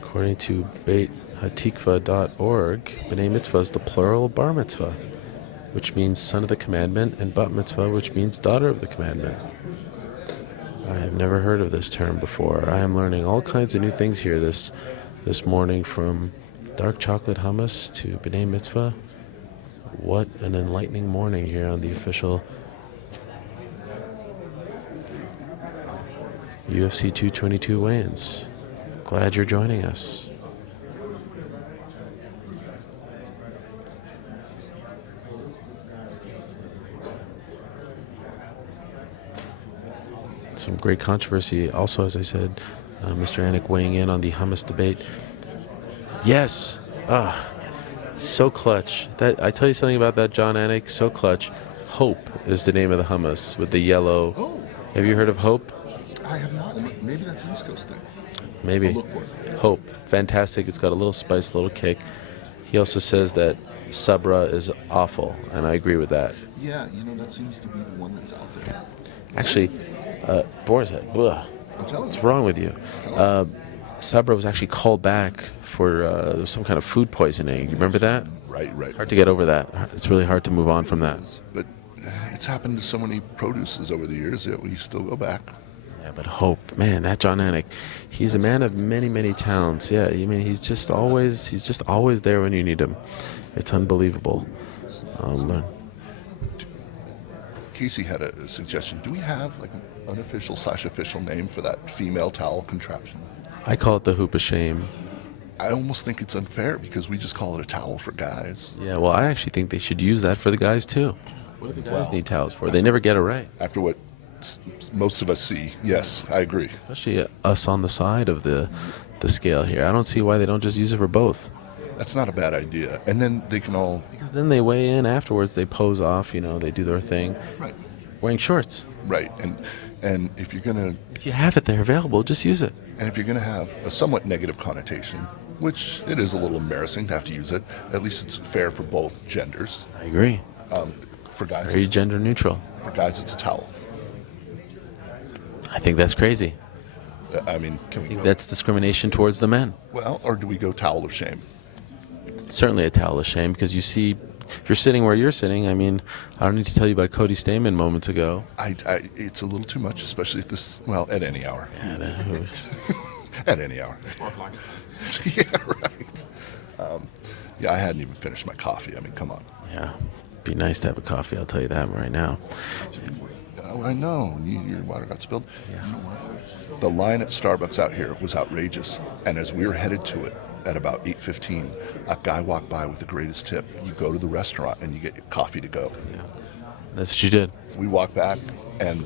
According to BeitHatikva.org, B'nai Mitzvah is the plural of bar mitzvah, which means son of the commandment, and bat mitzvah, which means daughter of the commandment. I have never heard of this term before. I am learning all kinds of new things here this morning, from dark chocolate hummus to B'nai Mitzvah. What an enlightening morning here on the official UFC 222 weigh-ins. Glad you're joining us. Some great controversy. Also, as I said, Mr. Anik weighing in on the hummus debate. Yes. So clutch. That I tell you something about that, Jon Anik. So clutch. Hope is the name of the hummus with the yellow. Oh. Have you heard of Hope? I have not. Maybe that's an East Coast thing. Maybe. I'll look for it. Hope. Fantastic. It's got a little spice, a little kick. He also says that Sabra is awful, and I agree with that. Yeah, that seems to be the one that's out there. Actually, Boar's Head. Blah. I'm telling What's you. wrong with you? Sabra was actually called back for there was some kind of food poisoning. You remember that? Right. Hard to get over that. It's really hard to move on from that. But it's happened to so many produces over the years that we still go back. Yeah, but Hope, man, that Jon Anik, he's a man of many, many talents. Yeah, I mean, he's just always there when you need him. It's unbelievable. Casey had a suggestion. Do we have like an unofficial/official name for that female towel contraption? I call it the hoop of shame. I almost think it's unfair because we just call it a towel for guys. Yeah, well, I actually think they should use that for the guys too. What do the guys need towels for? They never get it right. After what most of us see, yes, I agree. Especially us on the side of the scale here. I don't see why they don't just use it for both. That's not a bad idea. And then they can all... Because then they weigh in afterwards. They pose off, they do their thing. Right. Wearing shorts. Right. And if you're going to... If you have it there available, just use it. And if you're going to have a somewhat negative connotation, which it is a little embarrassing to have to use it, at least it's fair for both genders. I agree. For guys, very gender neutral. For guys, it's a towel. I think that's crazy. I mean, that's discrimination towards the men. Well, or do we go towel of shame? It's certainly a towel of shame, because you see, if you're sitting where you're sitting, I mean, I don't need to tell you about Cody Stamen moments ago. It's a little too much, especially if this, well, at any hour. Yeah, at any hour. Yeah, right. Yeah, I hadn't even finished my coffee. I mean, come on. Yeah, be nice to have a coffee, I'll tell you that right now. Oh, I know. Your water got spilled. Yeah. You know what? The line at Starbucks out here was outrageous. And as we were headed to it at about 8:15, a guy walked by with the greatest tip. You go to the restaurant and you get your coffee to go. Yeah. That's what you did. We walked back, and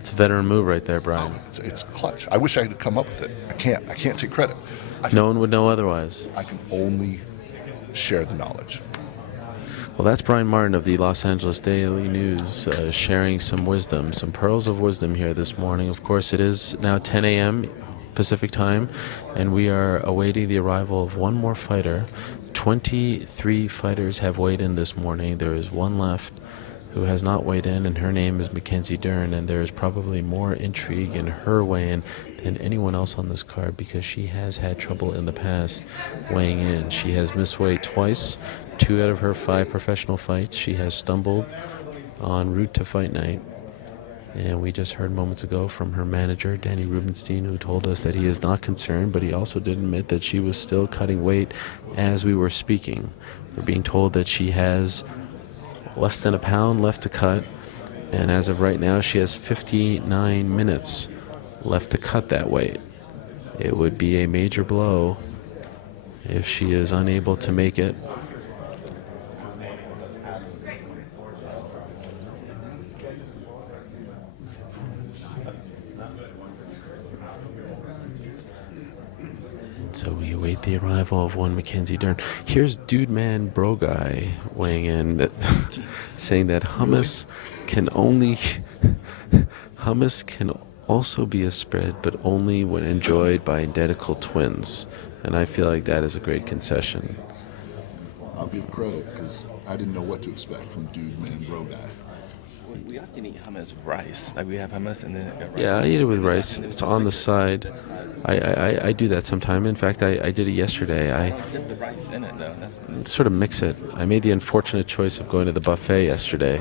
It's a veteran move right there, Brian. it's clutch. I wish I had come up with it. I can't take credit. No one would know otherwise. I can only share the knowledge. Well, that's Brian Martin of the Los Angeles Daily News sharing some wisdom, some pearls of wisdom here this morning. Of course, it is now 10 a.m. Pacific time, and we are awaiting the arrival of one more fighter. 23 fighters have weighed in this morning. There is one left who has not weighed in, and her name is Mackenzie Dern, and there is probably more intrigue in her weigh-in than anyone else on this card because she has had trouble in the past weighing in. She has missed weight twice. 2 out of her 5 professional fights, she has stumbled en route to fight night. And we just heard moments ago from her manager, Danny Rubenstein, who told us that he is not concerned, but he also did admit that she was still cutting weight as we were speaking. We're being told that she has less than a pound left to cut, and as of right now, she has 59 minutes left to cut that weight. It would be a major blow if she is unable to make it. So we await the arrival of one Mackenzie Dern. Here's Dude Man Bro Guy weighing in, saying that hummus can also be a spread, but only when enjoyed by identical twins. And I feel like that is a great concession. I'll give credit because I didn't know what to expect from Dude Man Bro Guy. We often eat hummus with rice. Like we have hummus and then rice. Yeah, I eat it with rice. It's on the side. I do that sometime. In fact, I did it yesterday. I dip the rice in it though. That's sort of mix it. I made the unfortunate choice of going to the buffet yesterday,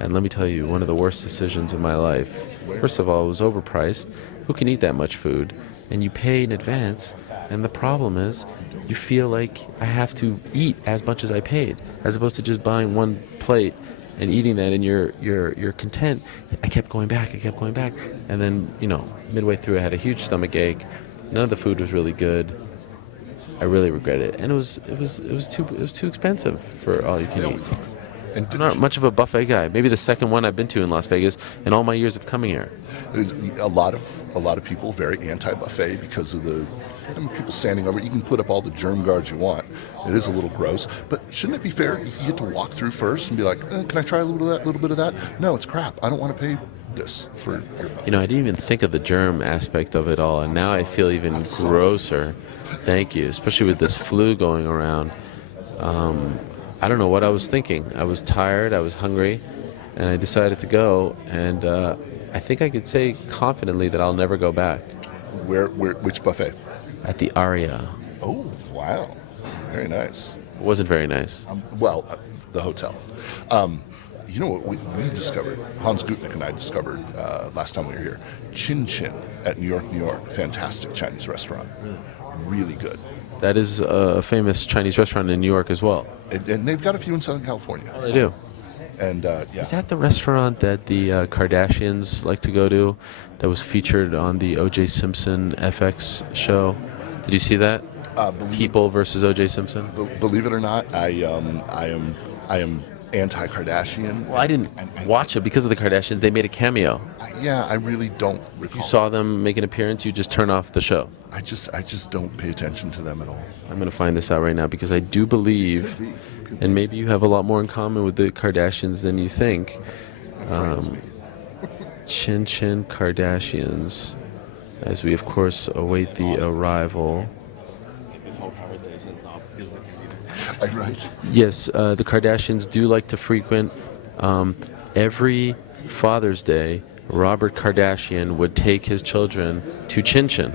and let me tell you, one of the worst decisions in my life. First of all, it was overpriced. Who can eat that much food? And you pay in advance, and the problem is you feel like I have to eat as much as I paid, as opposed to just buying one plate and eating that, and you're content. I kept going back, and then midway through I had a huge stomach ache. None of the food was really good. I really regret it, and it was too expensive for all you can eat. And I'm not much of a buffet guy. Maybe the second one I've been to in Las Vegas in all my years of coming here. There's a lot of people very anti-buffet because of the people standing over. You can put up all the germ guards you want. It is a little gross, but shouldn't it be fair? You get to walk through first and be like, "Can I try a little bit of that?" No, it's crap. I don't want to pay this for your buffet. I didn't even think of the germ aspect of it all, and now I feel even grosser. Thank you, especially with this flu going around. I don't know what I was thinking. I was tired, I was hungry, and I decided to go, and I think I could say confidently that I'll never go back. Which buffet? At the Aria. Oh, wow. Very nice. It wasn't very nice. The hotel. You know what we discovered, Hans Gutnick and I discovered last time we were here? Chin Chin at New York. Fantastic Chinese restaurant. Really good. That is a famous Chinese restaurant in New York as well. And they've got a few in Southern California. Oh, they do. And yeah. Is that the restaurant that the Kardashians like to go to that was featured on the O.J. Simpson FX show? Did you see that? People versus O.J. Simpson? Believe it or not, I am anti-Kardashian. Well, I didn't watch it because of the Kardashians. They made a cameo. Yeah, I really don't recall. You saw them make an appearance, you just turn off the show. I just don't pay attention to them at all. I'm going to find this out right now because I do believe, and maybe you have a lot more in common with the Kardashians than you think. Chin Chin Kardashians, as we of course await the arrival. this whole conversation's off because of the computer. Right. Yes, the Kardashians do like to frequent. Every Father's Day, Robert Kardashian would take his children to Chin Chin.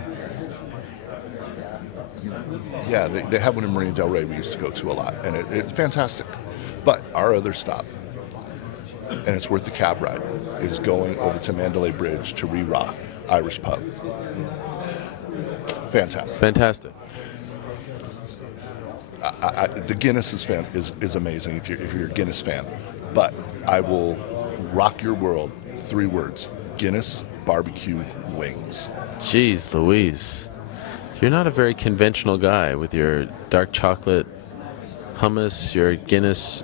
Yeah, they have one in Marina Del Rey we used to go to a lot, and it's fantastic. But our other stop, and it's worth the cab ride, is going over to Mandalay Bridge to Re-Ra Irish Pub. Fantastic. Fantastic. The Guinness is amazing if you're a Guinness fan, but I will rock your world. 3 words: Guinness barbecue wings. Jeez Louise. You're not a very conventional guy with your dark chocolate hummus, your Guinness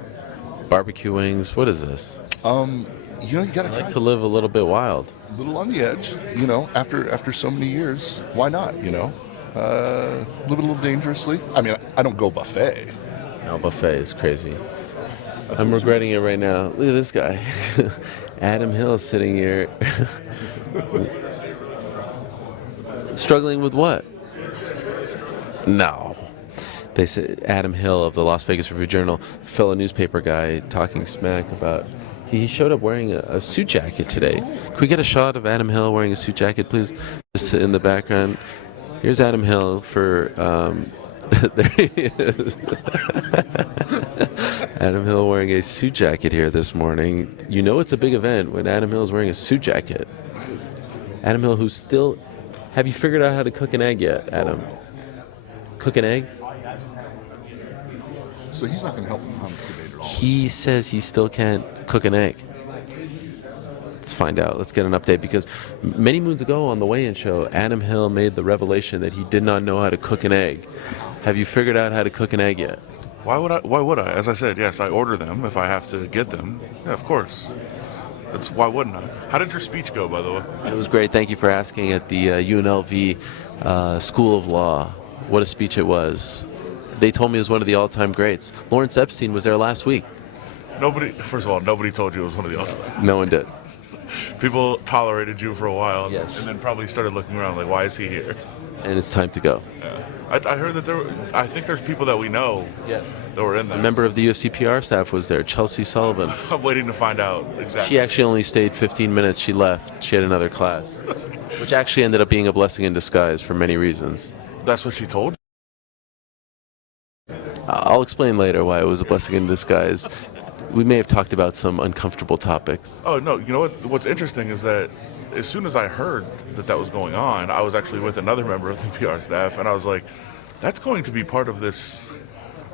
barbecue wings. What is this? You know, you gotta I try like to live a little bit wild. a little on the edge. You know, after so many years, why not? You know, live a little dangerously. I mean, I don't go buffet. No, buffet is crazy. I'm regretting it right now. Look at this guy. Adam Hill sitting here. Struggling with what? No. They said Adam Hill of the Las Vegas Review-Journal, fellow newspaper guy, talking smack about. He showed up wearing a suit jacket today. Can we get a shot of Adam Hill wearing a suit jacket, please? Just in the background. Here's Adam Hill for. There he is. Adam Hill wearing a suit jacket here this morning. You know it's a big event when Adam Hill is wearing a suit jacket. Adam Hill, who's still. Have you figured out how to cook an egg yet, Adam? Cook an egg? So he's not going to help the hummus debate at all. He says he still can't cook an egg. Let's find out. Let's get an update, because many moons ago on the weigh-in show, Adam Hill made the revelation that he did not know how to cook an egg. Have you figured out how to cook an egg yet? Why would I? As I said, yes, I order them if I have to get them. Yeah, of course. Why wouldn't I? How did your speech go, by the way? It was great. Thank you for asking at the UNLV School of Law. What a speech it was. They told me it was one of the all-time greats. Lawrence Epstein was there last week. First of all, nobody told you it was one of the all-time. No one did. People tolerated you for a while, Yes. and then probably started looking around like, why is he here? And it's time to go. Yeah. I heard that I think there's people that we know that were in there. A member of the UFC PR staff was there, Chelsea Sullivan. I'm waiting to find out exactly. She actually only stayed 15 minutes. She left. She had another class, which actually ended up being a blessing in disguise for many reasons. That's what she told you? I'll explain later why it was a blessing in disguise. We may have talked about some uncomfortable topics. Oh, no. You know what? What's interesting is that as soon as I heard that was going on, I was actually with another member of the PR staff, and I was like, that's going to be part of this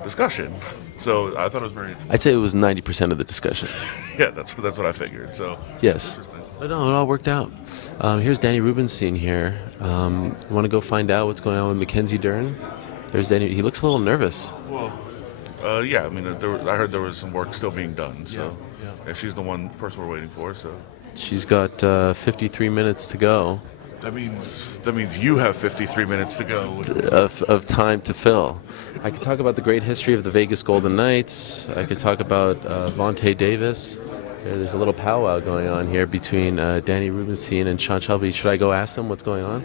discussion. So I thought it was very interesting. I'd say it was 90% of the discussion. Yeah, that's what I figured. So Yes. But no, it all worked out. Here's Danny Rubenstein here. Want to go find out what's going on with Mackenzie Dern? There's Danny. He looks a little nervous. Well, yeah. I mean, I heard there was some work still being done. So yeah, she's the one person we're waiting for. So She's got 53 minutes to go. That means you have 53 minutes to go. Of time to fill. I could talk about the great history of the Vegas Golden Knights. I could talk about Vontae Davis. There's a little powwow going on here between Danny Rubenstein and Sean Shelby. Should I go ask them what's going on?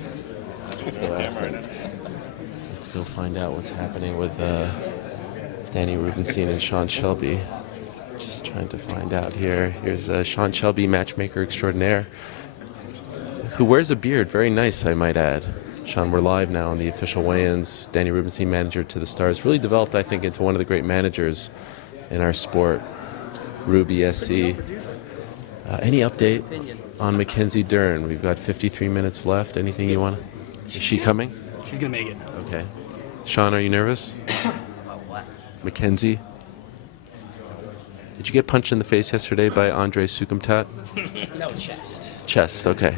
Let's go ask them. Let's go find out what's happening with Danny Rubenstein and Sean Shelby. Just trying to find out here. Here's Sean Shelby, matchmaker extraordinaire, who wears a beard. Very nice, I might add. Sean, we're live now on the official weigh-ins. Danny Rubenstein, manager to the Stars. Really developed, I think, into one of the great managers in our sport. Ruby SC. Any update on Mackenzie Dern? We've got 53 minutes left. Anything you want to... Is she coming? She's going to make it. Okay. Sean, are you nervous? Mackenzie? Did you get punched in the face yesterday by Andrei Sukham? No, chest. Chest, okay.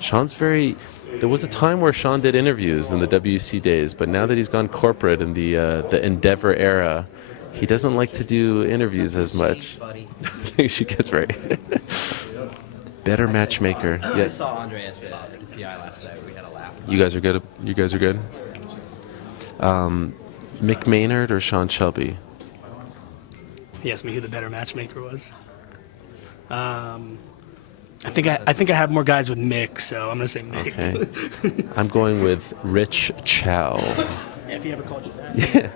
Sean's very... There was a time where Sean did interviews in the WC days, but now that he's gone corporate in the Endeavor era, he doesn't like to do interviews as much. I think she gets right. Better matchmaker. I saw Andre at the PI last night. We had a laugh. You guys are good? You guys are good? Mick Maynard or Sean Shelby? He asked me who the better matchmaker was. I think I have more guys with Mick, so I'm gonna say Mick. Okay. I'm going with Rich Chow. Yeah, if he ever called you that. Yeah.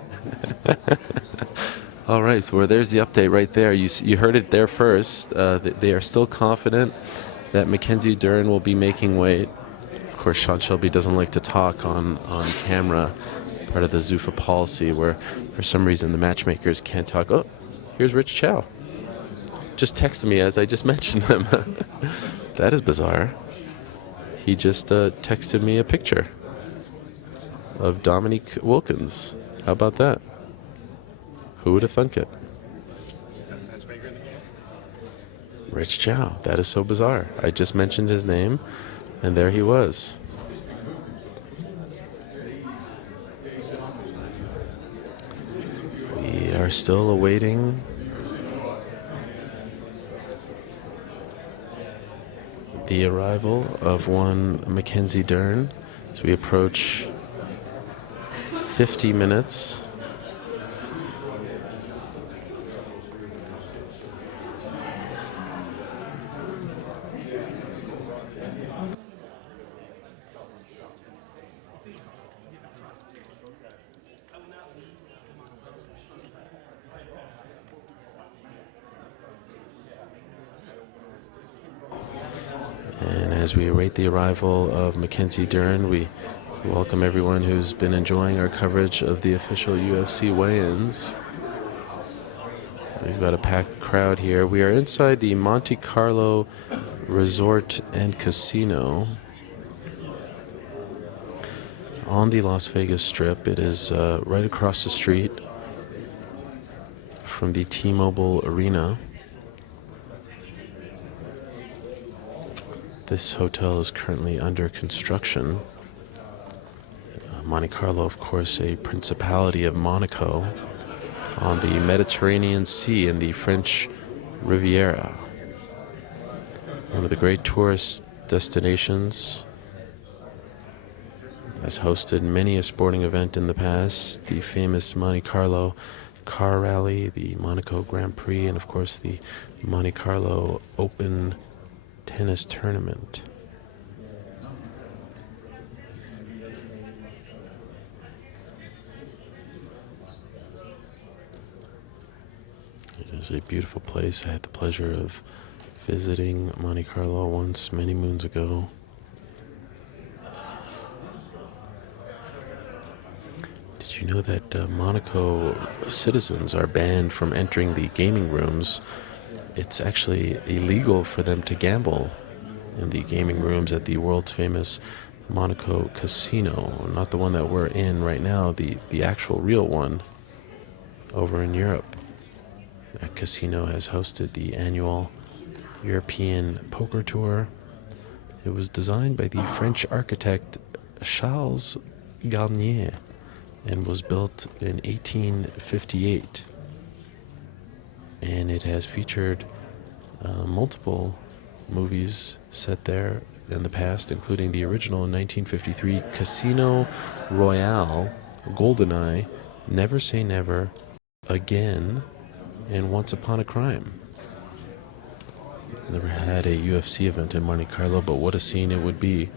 All right, so there's the update right there. You heard it there first. They are still confident that Mackenzie Dern will be making weight. Of course, Sean Shelby doesn't like to talk on camera, part of the Zuffa policy, where for some reason the matchmakers can't talk. Oh, here's Rich Chow. Just texted me as I just mentioned him. That is bizarre. He just texted me a picture of Dominique Wilkins. How about that? Who would have thunk it? Rich Chow. That is so bizarre. I just mentioned his name, and there he was. We are still awaiting the arrival of one Mackenzie Dern as we approach 50 minutes. And as we await the arrival of Mackenzie Dern, we welcome everyone who's been enjoying our coverage of the official UFC weigh-ins. We've got a packed crowd here. We are inside the Monte Carlo Resort and Casino on the Las Vegas Strip. It is right across the street from the T-Mobile Arena. This hotel is currently under construction. Monte Carlo, of course, a principality of Monaco on the Mediterranean Sea in the French Riviera. One of the great tourist destinations. Has hosted many a sporting event in the past. The famous Monte Carlo car rally, the Monaco Grand Prix, and of course the Monte Carlo Open tennis tournament. It is a beautiful place. I had the pleasure of visiting Monte Carlo once many moons ago. Did you know that Monaco citizens are banned from entering the gaming rooms? It's actually illegal for them to gamble in the gaming rooms at the world's famous Monaco Casino. Not the one that we're in right now, the actual real one over in Europe. That casino has hosted the annual European Poker Tour. It was designed by the French architect Charles Garnier and was built in 1858. And it has featured multiple movies set there in the past, including the original 1953 Casino Royale, GoldenEye, Never Say Never, Again, and Once Upon a Crime. Never had a UFC event in Monte Carlo, but what a scene it would be.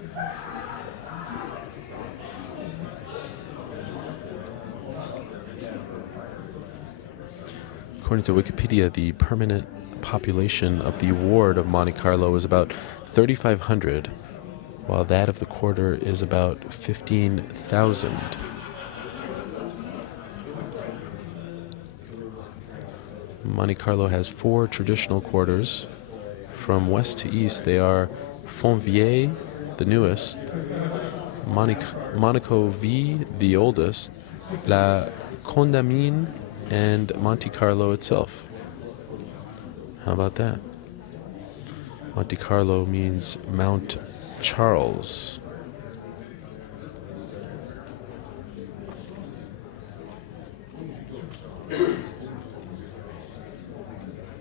According to Wikipedia, the permanent population of the ward of Monte Carlo is about 3,500, while that of the quarter is about 15,000. Monte Carlo has 4 traditional quarters. From west to east, they are Fontvieille, the newest, Monaco V, the oldest, La Condamine, and Monte Carlo itself. How about that? Monte Carlo means Mount Charles.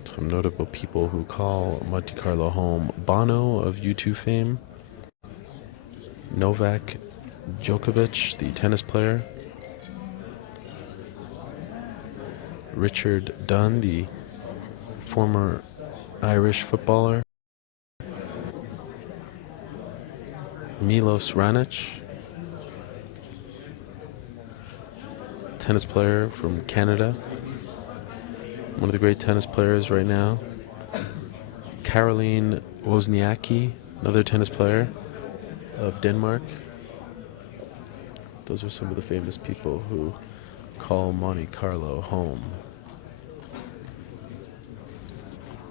Some notable people who call Monte Carlo home: Bono of U2 fame, Novak Djokovic, the tennis player, Richard Dunn, the former Irish footballer, Milos Raonic, tennis player from Canada, one of the great tennis players right now, Caroline Wozniacki, another tennis player of Denmark. Those are some of the famous people who call Monte Carlo home.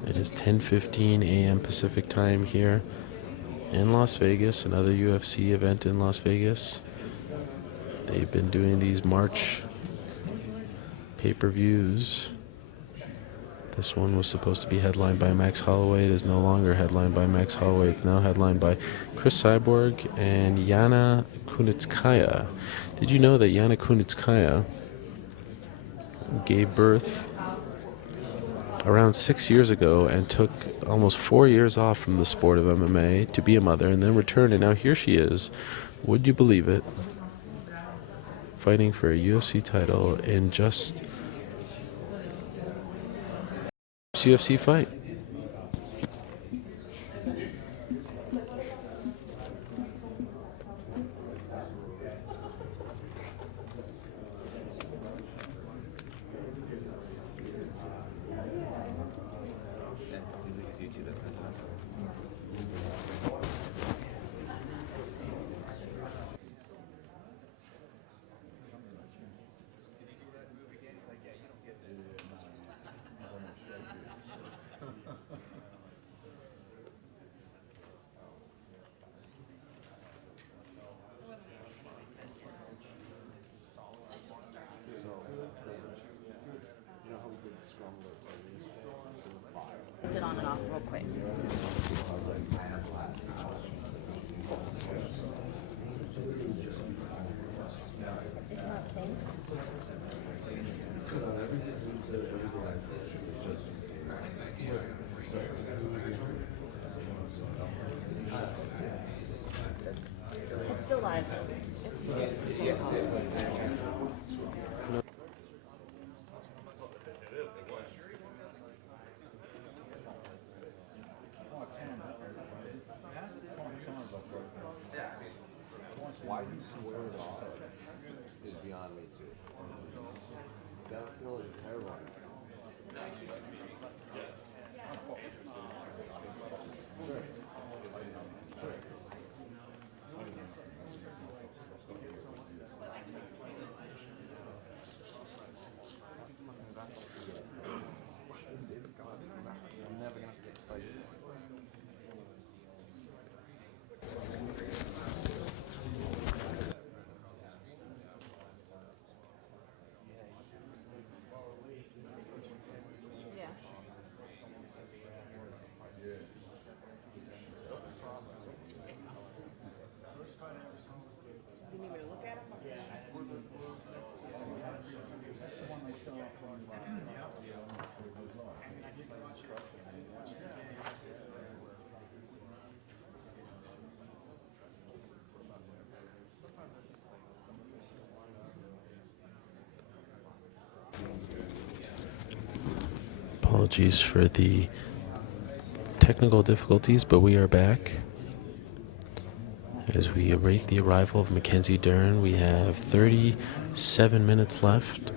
It is 10:15 a.m. Pacific time here in Las Vegas, another UFC event in Las Vegas. They've been doing these March pay-per-views This one was supposed to be headlined by Max Holloway. It is no longer headlined by Max Holloway. It's now headlined by Cris Cyborg and Yana Kunitskaya. Did you know that Yana Kunitskaya gave birth around 6 years ago and took almost 4 years off from the sport of MMA to be a mother and then returned, and now here she is, would you believe it, fighting for a UFC title in just UFC fight. It on and off real quick. It's not the same. It's still live. It's the same pulse. Why you swear it off is beyond me too. That feels terrible. I'm never gonna get fighted. Apologies for the technical difficulties, but we are back. As we await the arrival of Mackenzie Dern, we have 37 minutes left,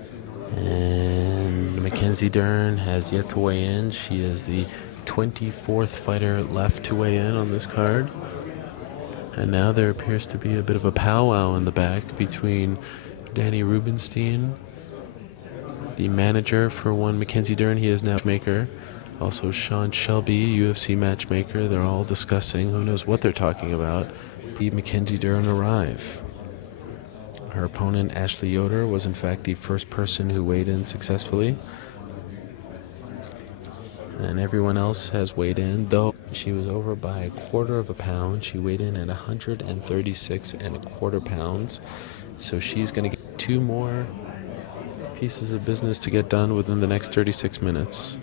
and Mackenzie Dern has yet to weigh in. She is the 24th fighter left to weigh in on this card. And now there appears to be a bit of a powwow in the back between Danny Rubenstein, the manager for one Mackenzie Dern. He is now matchmaker. Also Sean Shelby, UFC matchmaker. They're all discussing, who knows what they're talking about. The Mackenzie Dern arrive. Her opponent, Ashley Yoder, was in fact the first person who weighed in successfully. And everyone else has weighed in, though she was over by a quarter of a pound. She weighed in at 136 1/4 pounds. So she's going to get 2 more pieces of business to get done within the next 36 minutes.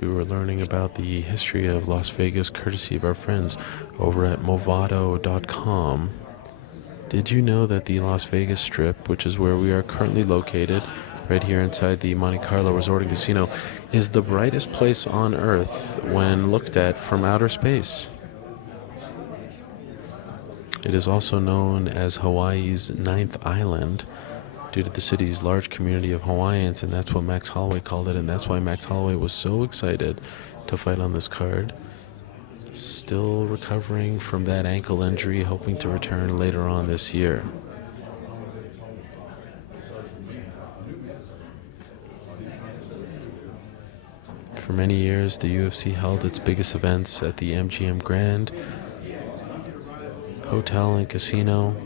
We were learning about the history of Las Vegas courtesy of our friends over at Movado.com. Did you know that the Las Vegas Strip, which is where we are currently located, right here inside the Monte Carlo Resort and Casino, is the brightest place on Earth when looked at from outer space? It is also known as Hawaii's ninth island due to the city's large community of Hawaiians, and that's what Max Holloway called it, and that's why Max Holloway was so excited to fight on this card. Still recovering from that ankle injury, hoping to return later on this year. For many years, the UFC held its biggest events at the MGM Grand Hotel and Casino.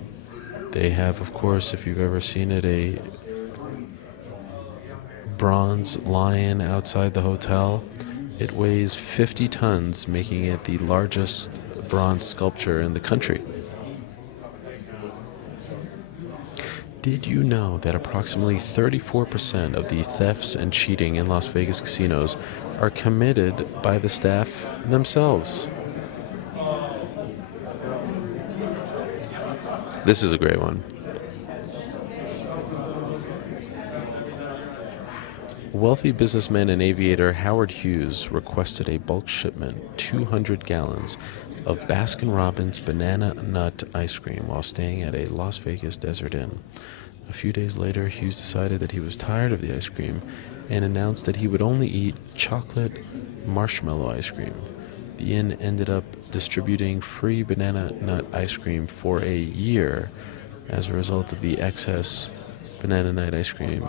They have, of course, if you've ever seen it, a bronze lion outside the hotel. It weighs 50 tons, making it the largest bronze sculpture in the country. Did you know that approximately 34% of the thefts and cheating in Las Vegas casinos are committed by the staff themselves? This is a great one. Wealthy businessman and aviator Howard Hughes requested a bulk shipment, 200 gallons, of Baskin-Robbins banana nut ice cream while staying at a Las Vegas desert inn. A few days later, Hughes decided that he was tired of the ice cream and announced that he would only eat chocolate marshmallow ice cream. The inn ended up distributing free banana nut ice cream for a year as a result of the excess banana nut ice cream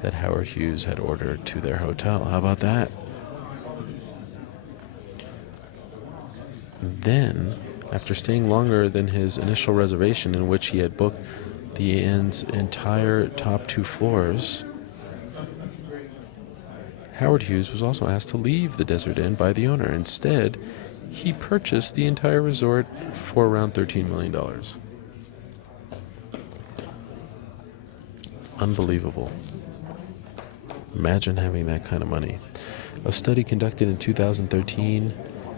that Howard Hughes had ordered to their hotel. How about that? Then, after staying longer than his initial reservation, in which he had booked the inn's entire top 2 floors, Howard Hughes was also asked to leave the Desert Inn by the owner. Instead, he purchased the entire resort for around $13 million. Unbelievable. Imagine having that kind of money. A study conducted in 2013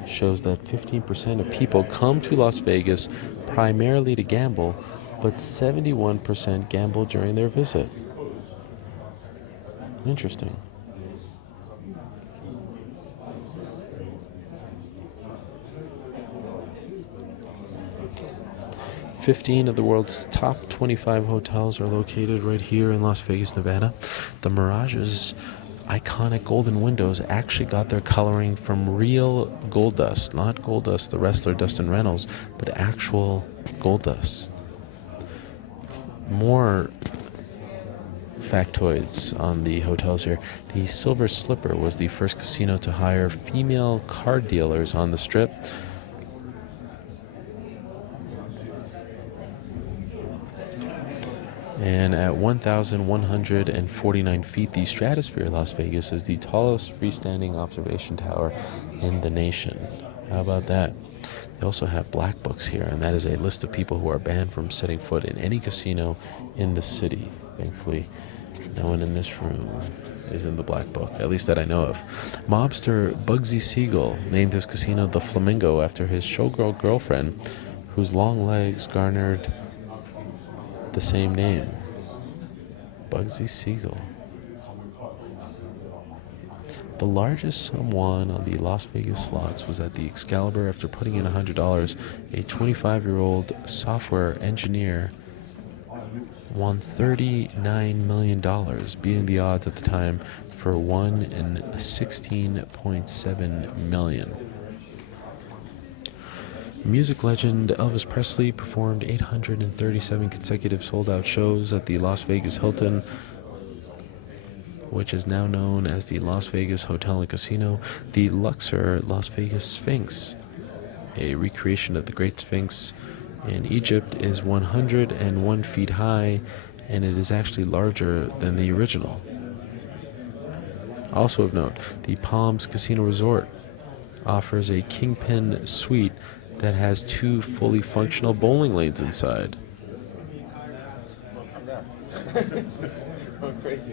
shows that 15% of people come to Las Vegas primarily to gamble, but 71% gamble during their visit. Interesting. Fifteen of the world's top 25 hotels are located right here in Las Vegas, Nevada. The Mirage's iconic golden windows actually got their coloring from real gold dust, not gold dust, the wrestler Dustin Reynolds, but actual gold dust. More factoids on the hotels here. The Silver Slipper was the first casino to hire female card dealers on the Strip. And at 1,149 feet, the Stratosphere Las Vegas is the tallest freestanding observation tower in the nation. How about that? They also have black books here, and that is a list of people who are banned from setting foot in any casino in the city. Thankfully, no one in this room is in the black book, at least that I know of. Mobster Bugsy Siegel named his casino the Flamingo after his showgirl girlfriend, whose long legs garnered the same name. Bugsy Siegel. The largest sum won on the Las Vegas slots was at the Excalibur after putting in $100. A 25-year-old software engineer won $39 million, beating the odds at the time for 1 in 16.7 million. Music legend Elvis Presley performed 837 consecutive sold-out shows at the Las Vegas Hilton, which is now known as the Las Vegas Hotel and Casino. The Luxor Las Vegas Sphinx, a recreation of the Great Sphinx in Egypt, is 101 feet high, and it is actually larger than the original. Also of note, the Palms Casino Resort offers a Kingpin suite that has 2 fully functional bowling lanes inside.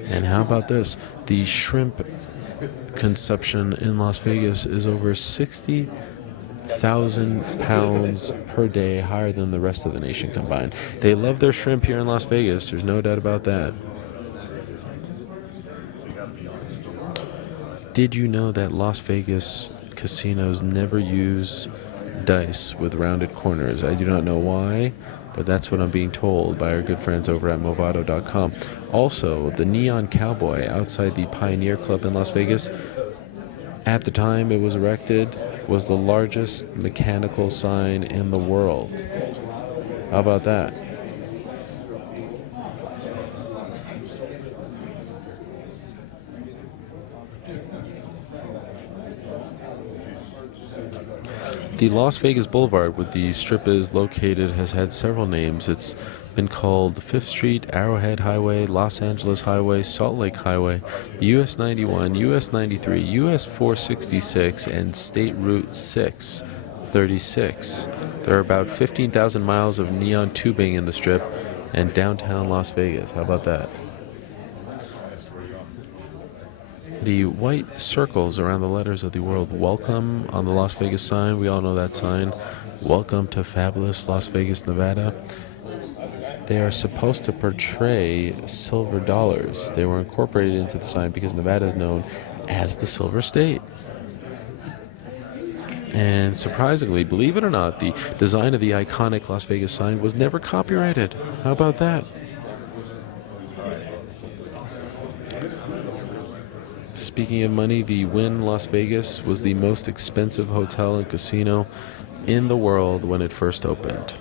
And how about this? The shrimp consumption in Las Vegas is over 60 £300,000 per day, higher than the rest of the nation combined. They love their shrimp here in Las Vegas. There's no doubt about that. Did you know that Las Vegas casinos never use dice with rounded corners? I do not know why, but that's what I'm being told by our good friends over at Movado.com. Also, the Neon Cowboy outside the Pioneer Club in Las Vegas, at the time it was erected, was the largest mechanical sign in the world. How about that? The Las Vegas Boulevard, where the strip is located, has had several names. It's been called 5th Street, Arrowhead Highway, Los Angeles Highway, Salt Lake Highway, US 91, US 93, US 466, and State Route 636. There are about 15,000 miles of neon tubing in the strip and downtown Las Vegas. How about that? The white circles around the letters of the word welcome on the Las Vegas sign, we all know that sign. Welcome to fabulous Las Vegas, Nevada. They are supposed to portray silver dollars. They were incorporated into the sign because Nevada is known as the Silver State. And surprisingly, believe it or not, the design of the iconic Las Vegas sign was never copyrighted. How about that? Speaking of money, the Wynn Las Vegas was the most expensive hotel and casino in the world when it first opened.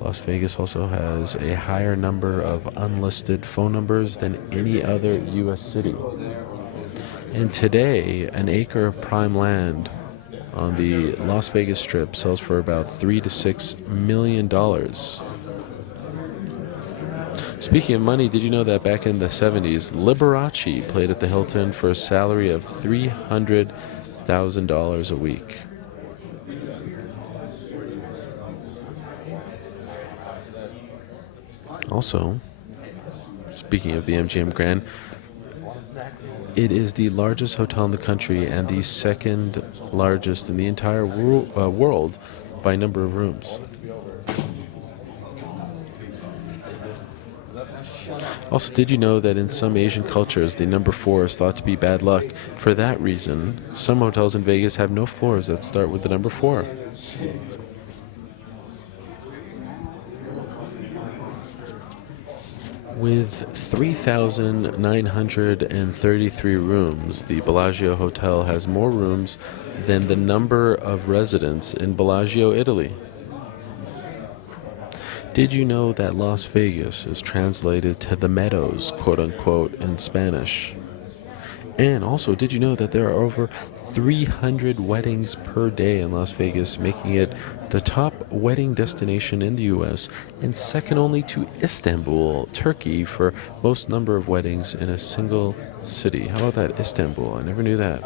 Las Vegas also has a higher number of unlisted phone numbers than any other U.S. city. And today, an acre of prime land on the Las Vegas Strip sells for about $3 to $6 million. Speaking of money, did you know that back in the 70s, Liberace played at the Hilton for a salary of $300,000 a week? Also, speaking of the MGM Grand, it is the largest hotel in the country and the second largest in the entire world by number of rooms. Also, did you know that in some Asian cultures, the number 4 is thought to be bad luck? For that reason, some hotels in Vegas have no floors that start with the number 4. With 3,933 rooms, the Bellagio Hotel has more rooms than the number of residents in Bellagio, Italy. Did you know that Las Vegas is translated to the Meadows, quote-unquote, in Spanish? And also, did you know that there are over 300 weddings per day in Las Vegas, making it the top wedding destination in the U.S. and second only to Istanbul, Turkey, for most number of weddings in a single city? How about that, Istanbul? I never knew that.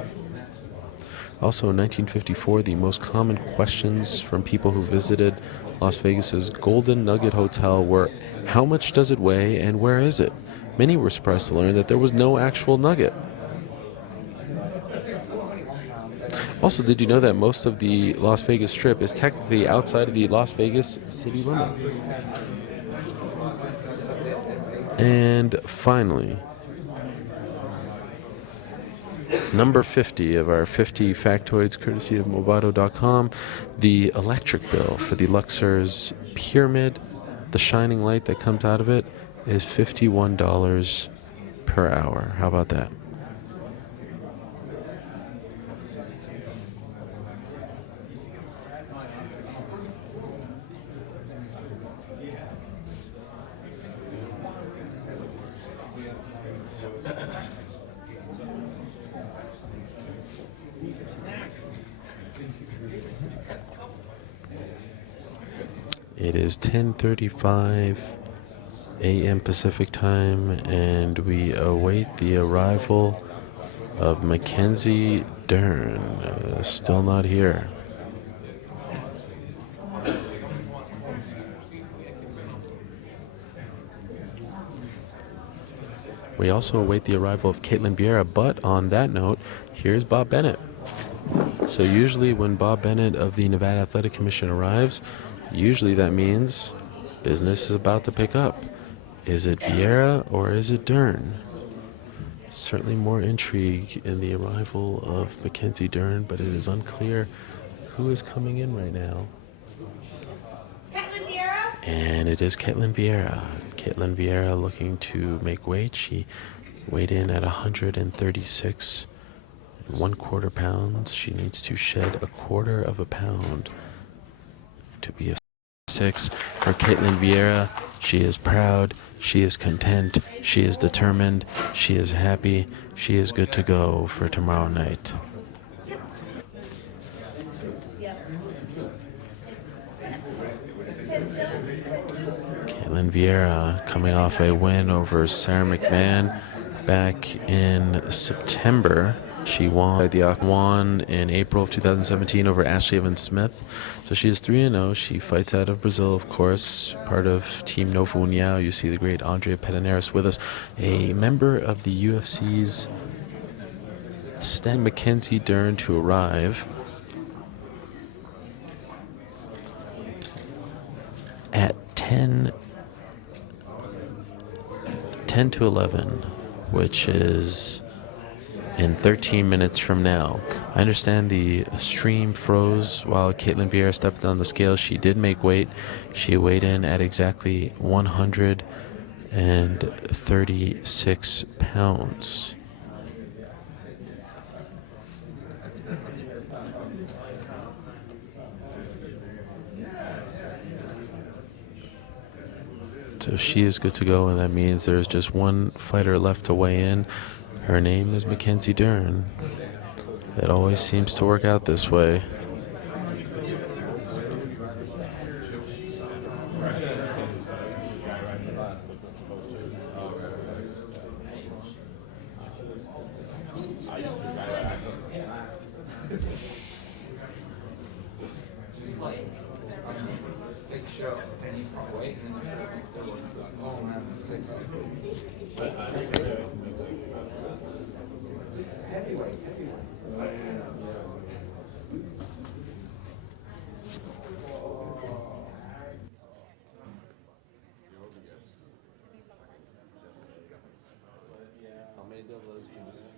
Also, in 1954, the most common questions from people who visited Las Vegas's Golden Nugget Hotel were, how much does it weigh and where is it? Many were surprised to learn that there was no actual nugget. Also, did you know that most of the Las Vegas Strip is technically outside of the Las Vegas city limits? And finally, number 50 of our 50 factoids, courtesy of Movado.com, the electric bill for the Luxor's Pyramid, the shining light that comes out of it, is $51 per hour. How about that? It is 10:35 a.m. Pacific time, and we await the arrival of Mackenzie Dern. Still not here. We also await the arrival of Caitlyn Fierro, but on that note, here's Bob Bennett. So usually when Bob Bennett of the Nevada Athletic Commission arrives, usually that means business is about to pick up. Is it Viera or is it Dern? Certainly more intrigue in the arrival of Mackenzie Dern, but it is unclear who is coming in right now. Caitlyn Fierro? And it is Caitlyn Fierro. Caitlyn Fierro looking to make weight. She weighed in at 136 1/4 pounds. She needs to shed 1/4 pound to be a 6. For Caitlyn Fierro, she is proud, she is content, she is determined, she is happy, she is good to go for tomorrow night. Caitlyn Fierro coming off a win over Sarah McMahon back in September. She won in April of 2017 over Ashley Evans Smith. So she is 3-0. She fights out of Brazil, of course, part of Team Novo União. You see the great Andrea Pederneiras with us, a member of the UFC's Mackenzie Dern to arrive at 10 to 11, which is in 13 minutes from now. I understand the stream froze while Caitlyn Fierro stepped on the scale. She did make weight. She weighed in at exactly 136 pounds. So she is good to go, and that means there's just one fighter left to weigh in. Her name is Mackenzie Dern. It always seems to work out this way. How many doubles can you say? A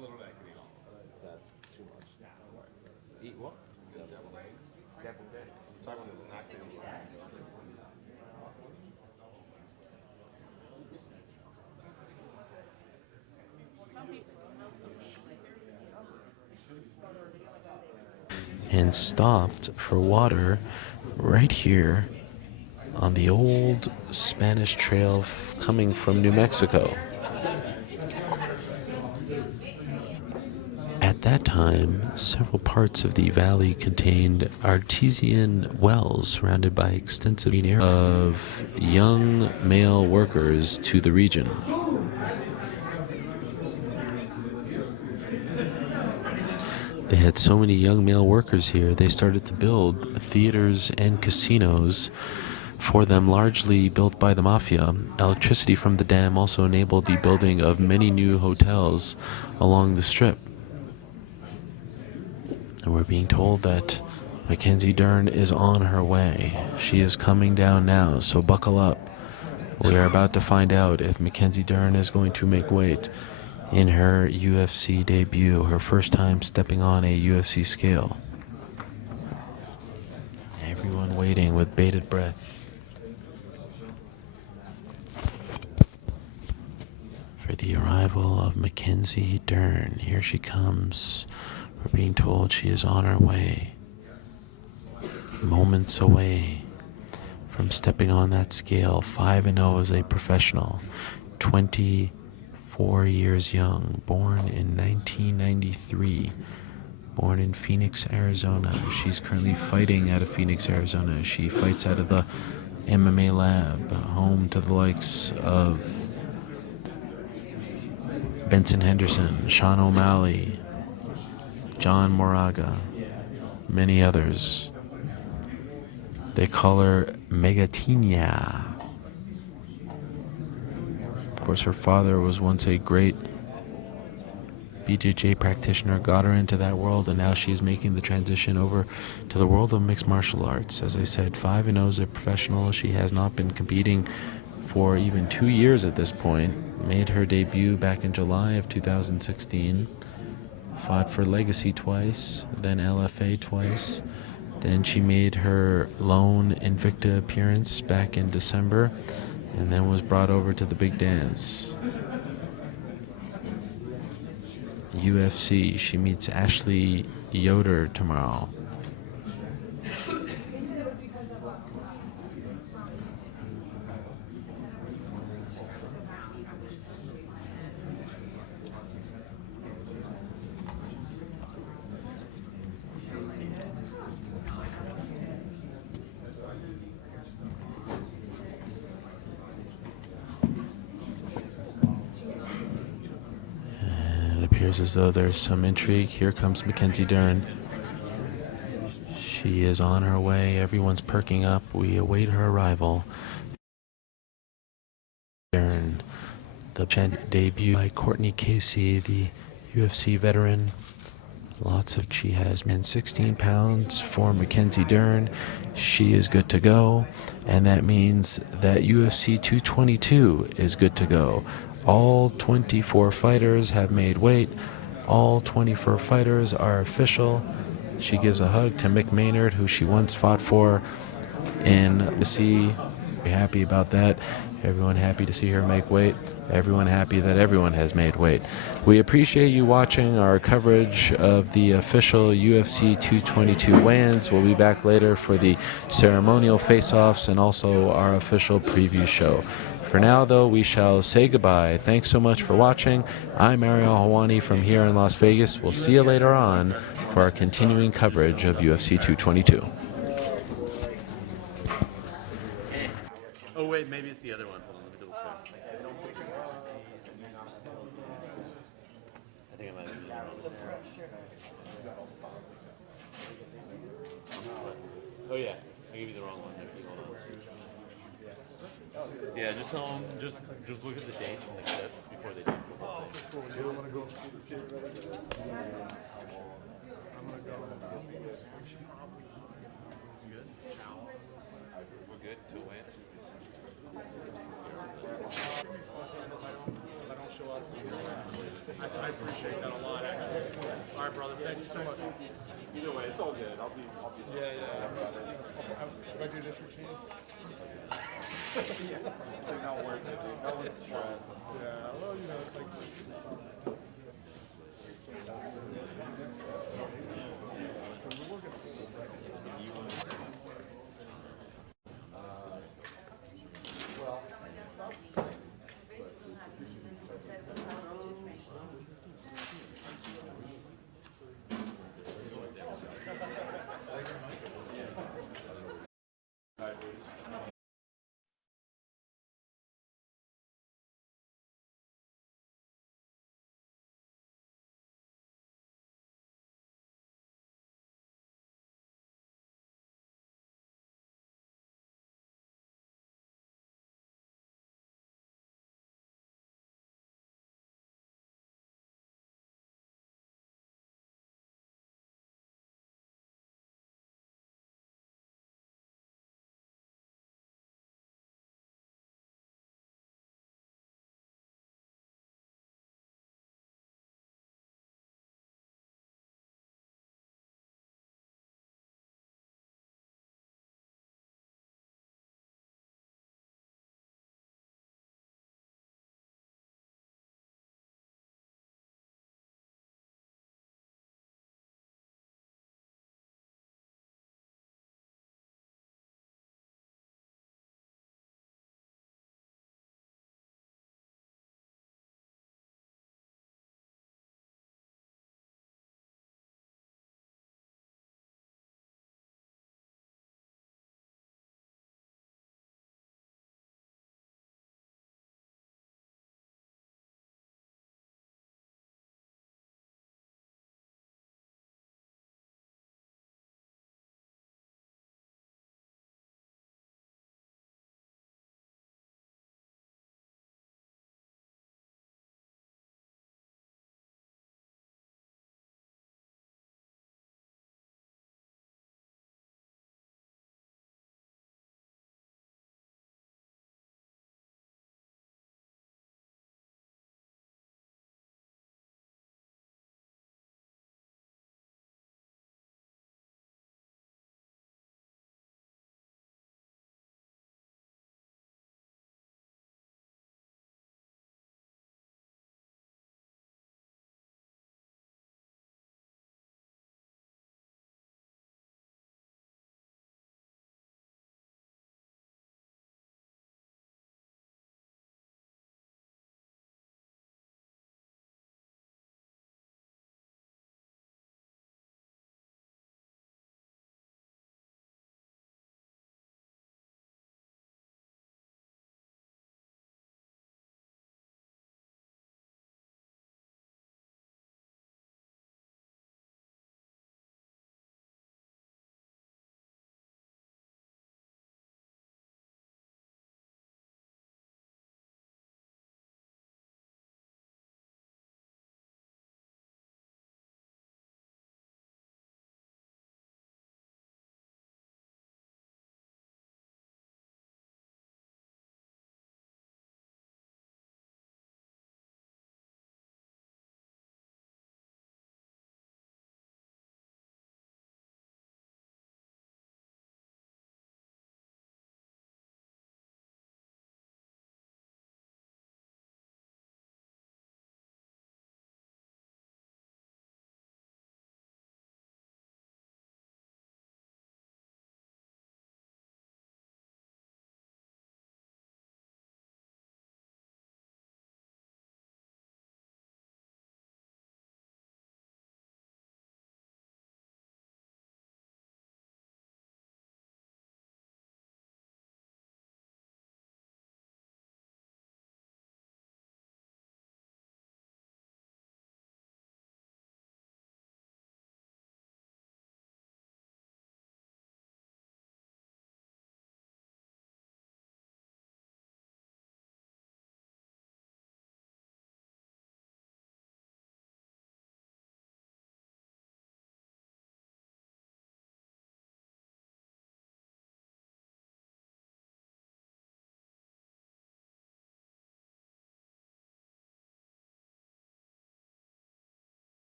little bit. That's too much. Eat what? Devil egg. Devil egg. I'm talking the snack thing. And stopped for water right here on the old Spanish Trail coming from New Mexico. At that time, several parts of the valley contained artesian wells surrounded by extensive area of young male workers to the region. They had so many young male workers here, they started to build theaters and casinos for them, largely built by the mafia. Electricity from the dam also enabled the building of many new hotels along the strip. And we're being told that Mackenzie Dern is on her way. She is coming down now, so buckle up. We are about to find out if Mackenzie Dern is going to make weight in her UFC debut, her first time stepping on a UFC scale. Everyone waiting with bated breath for the arrival of Mackenzie Dern. Here she comes. We're being told she is on her way, moments away from stepping on that scale. 5-0 as a professional, 24 years young, born in 1993, born in Phoenix, Arizona. She's currently fighting out of Phoenix, Arizona. She fights out of the MMA lab, home to the likes of Benson Henderson, Sean O'Malley, John Moraga, many others. They call her Megatinha. Of course, her father was once a great BJJ practitioner, got her into that world, and now she's making the transition over to the world of mixed martial arts. As I said, 5-0 as a professional. She has not been competing for even 2 years at this point. Made her debut back in July of 2016. Fought for Legacy twice, then LFA twice. Then she made her lone Invicta appearance back in December, and then was brought over to the big dance. UFC, she meets Ashley Yoder tomorrow. Appears as though there's some intrigue. Here comes Mackenzie Dern. She is on her way. Everyone's perking up. We await her arrival. Dern, the debut by Courtney Casey, the UFC veteran. She has been 16 pounds for Mackenzie Dern. She is good to go, and that means that UFC 222 is good to go. All 24 fighters have made weight. All 24 fighters are official. She gives a hug to Mick Maynard, who she once fought for in UFC. We're happy about that. Everyone happy to see her make weight. Everyone happy that everyone has made weight. We appreciate you watching our coverage of the official UFC 222 weigh-ins. We'll be back later for the ceremonial face-offs and also our official preview show. For now, though, we shall say goodbye. Thanks so much for watching. I'm Ariel Hawani from here in Las Vegas. We'll see you later on for our continuing coverage of UFC 222. Oh, wait, maybe it's the other one. Hold on, let me double check. I think I might have been the wrong one. Oh, yeah, I gave you the wrong one. Yeah, just tell them, just look at the dates and the clips before they do. You don't want to go to the We're good to win. I appreciate that a lot, actually. All right, brother. Thank you so much. Either way, it's all good. I'll be. Yeah. If I do this routine. Yeah. It's like not worth it, dude. Not worth the stress. Yeah. Well, it's like.